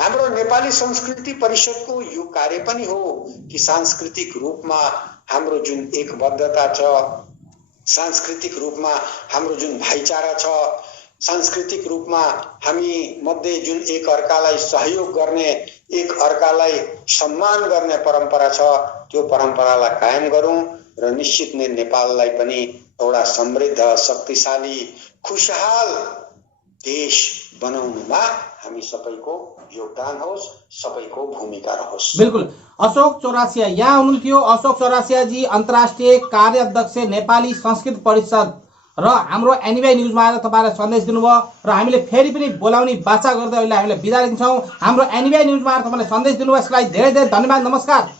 हाम्रो नेपाली संस्कृति परिषदको यो कार्य पनि हो कि सांस्कृतिक रूपमा हाम्रो जुन एकबद्धता छ, सांस्कृतिक रूपमा हाम्रो जुन भाइचारा छ, सांस्कृतिक रूपमा हामी मध्ये जुन एक अर्कालाई सहयोग गर्ने, एक अर्कालाई सम्मान गर्ने परम्परा छ, त्यो परम्परालाई कायम गरौं र निश्चित नै नेपाललाई पनि एउटा समृद्ध, शक्तिशाली, खुशहाल देश बनाउनुमा हामी सबैको योगदान होस्, सबैको भूमिका रहोस्। बिल्कुल। अशोक चौरासिया यहाँ हुनुहुन्थ्यो। अशोक चौरासिया जी अन्तर्राष्ट्रिय कार्याध्यक्ष नेपाली संस्कृत परिषद र हाम्रो एनबीआई न्यूजमा आएर तपाईहरुलाई सन्देश दिनुभयो र हामीले फेरि पनि बोलाउने बाचा गर्दै अहिले हामीले बिदा लिन्छौं। हाम्रो एनबीआई न्यूजमा आएर तपाईले सन्देश दिनुभयो, यसलाई धेरै धेरै धन्यवाद। नमस्कार।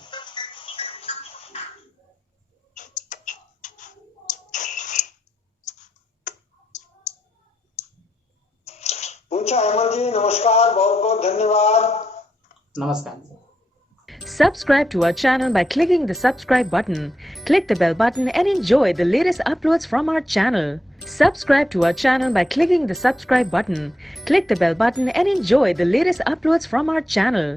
हुन्छ हेमल जी, नमस्कार, बहुत बहुत धन्यवाद। नमस्कार। Subscribe to our channel by clicking the subscribe button. Click the bell button and enjoy the latest uploads from our channel. Subscribe to our channel by clicking the subscribe button. Click the bell button and enjoy the latest uploads from our channel.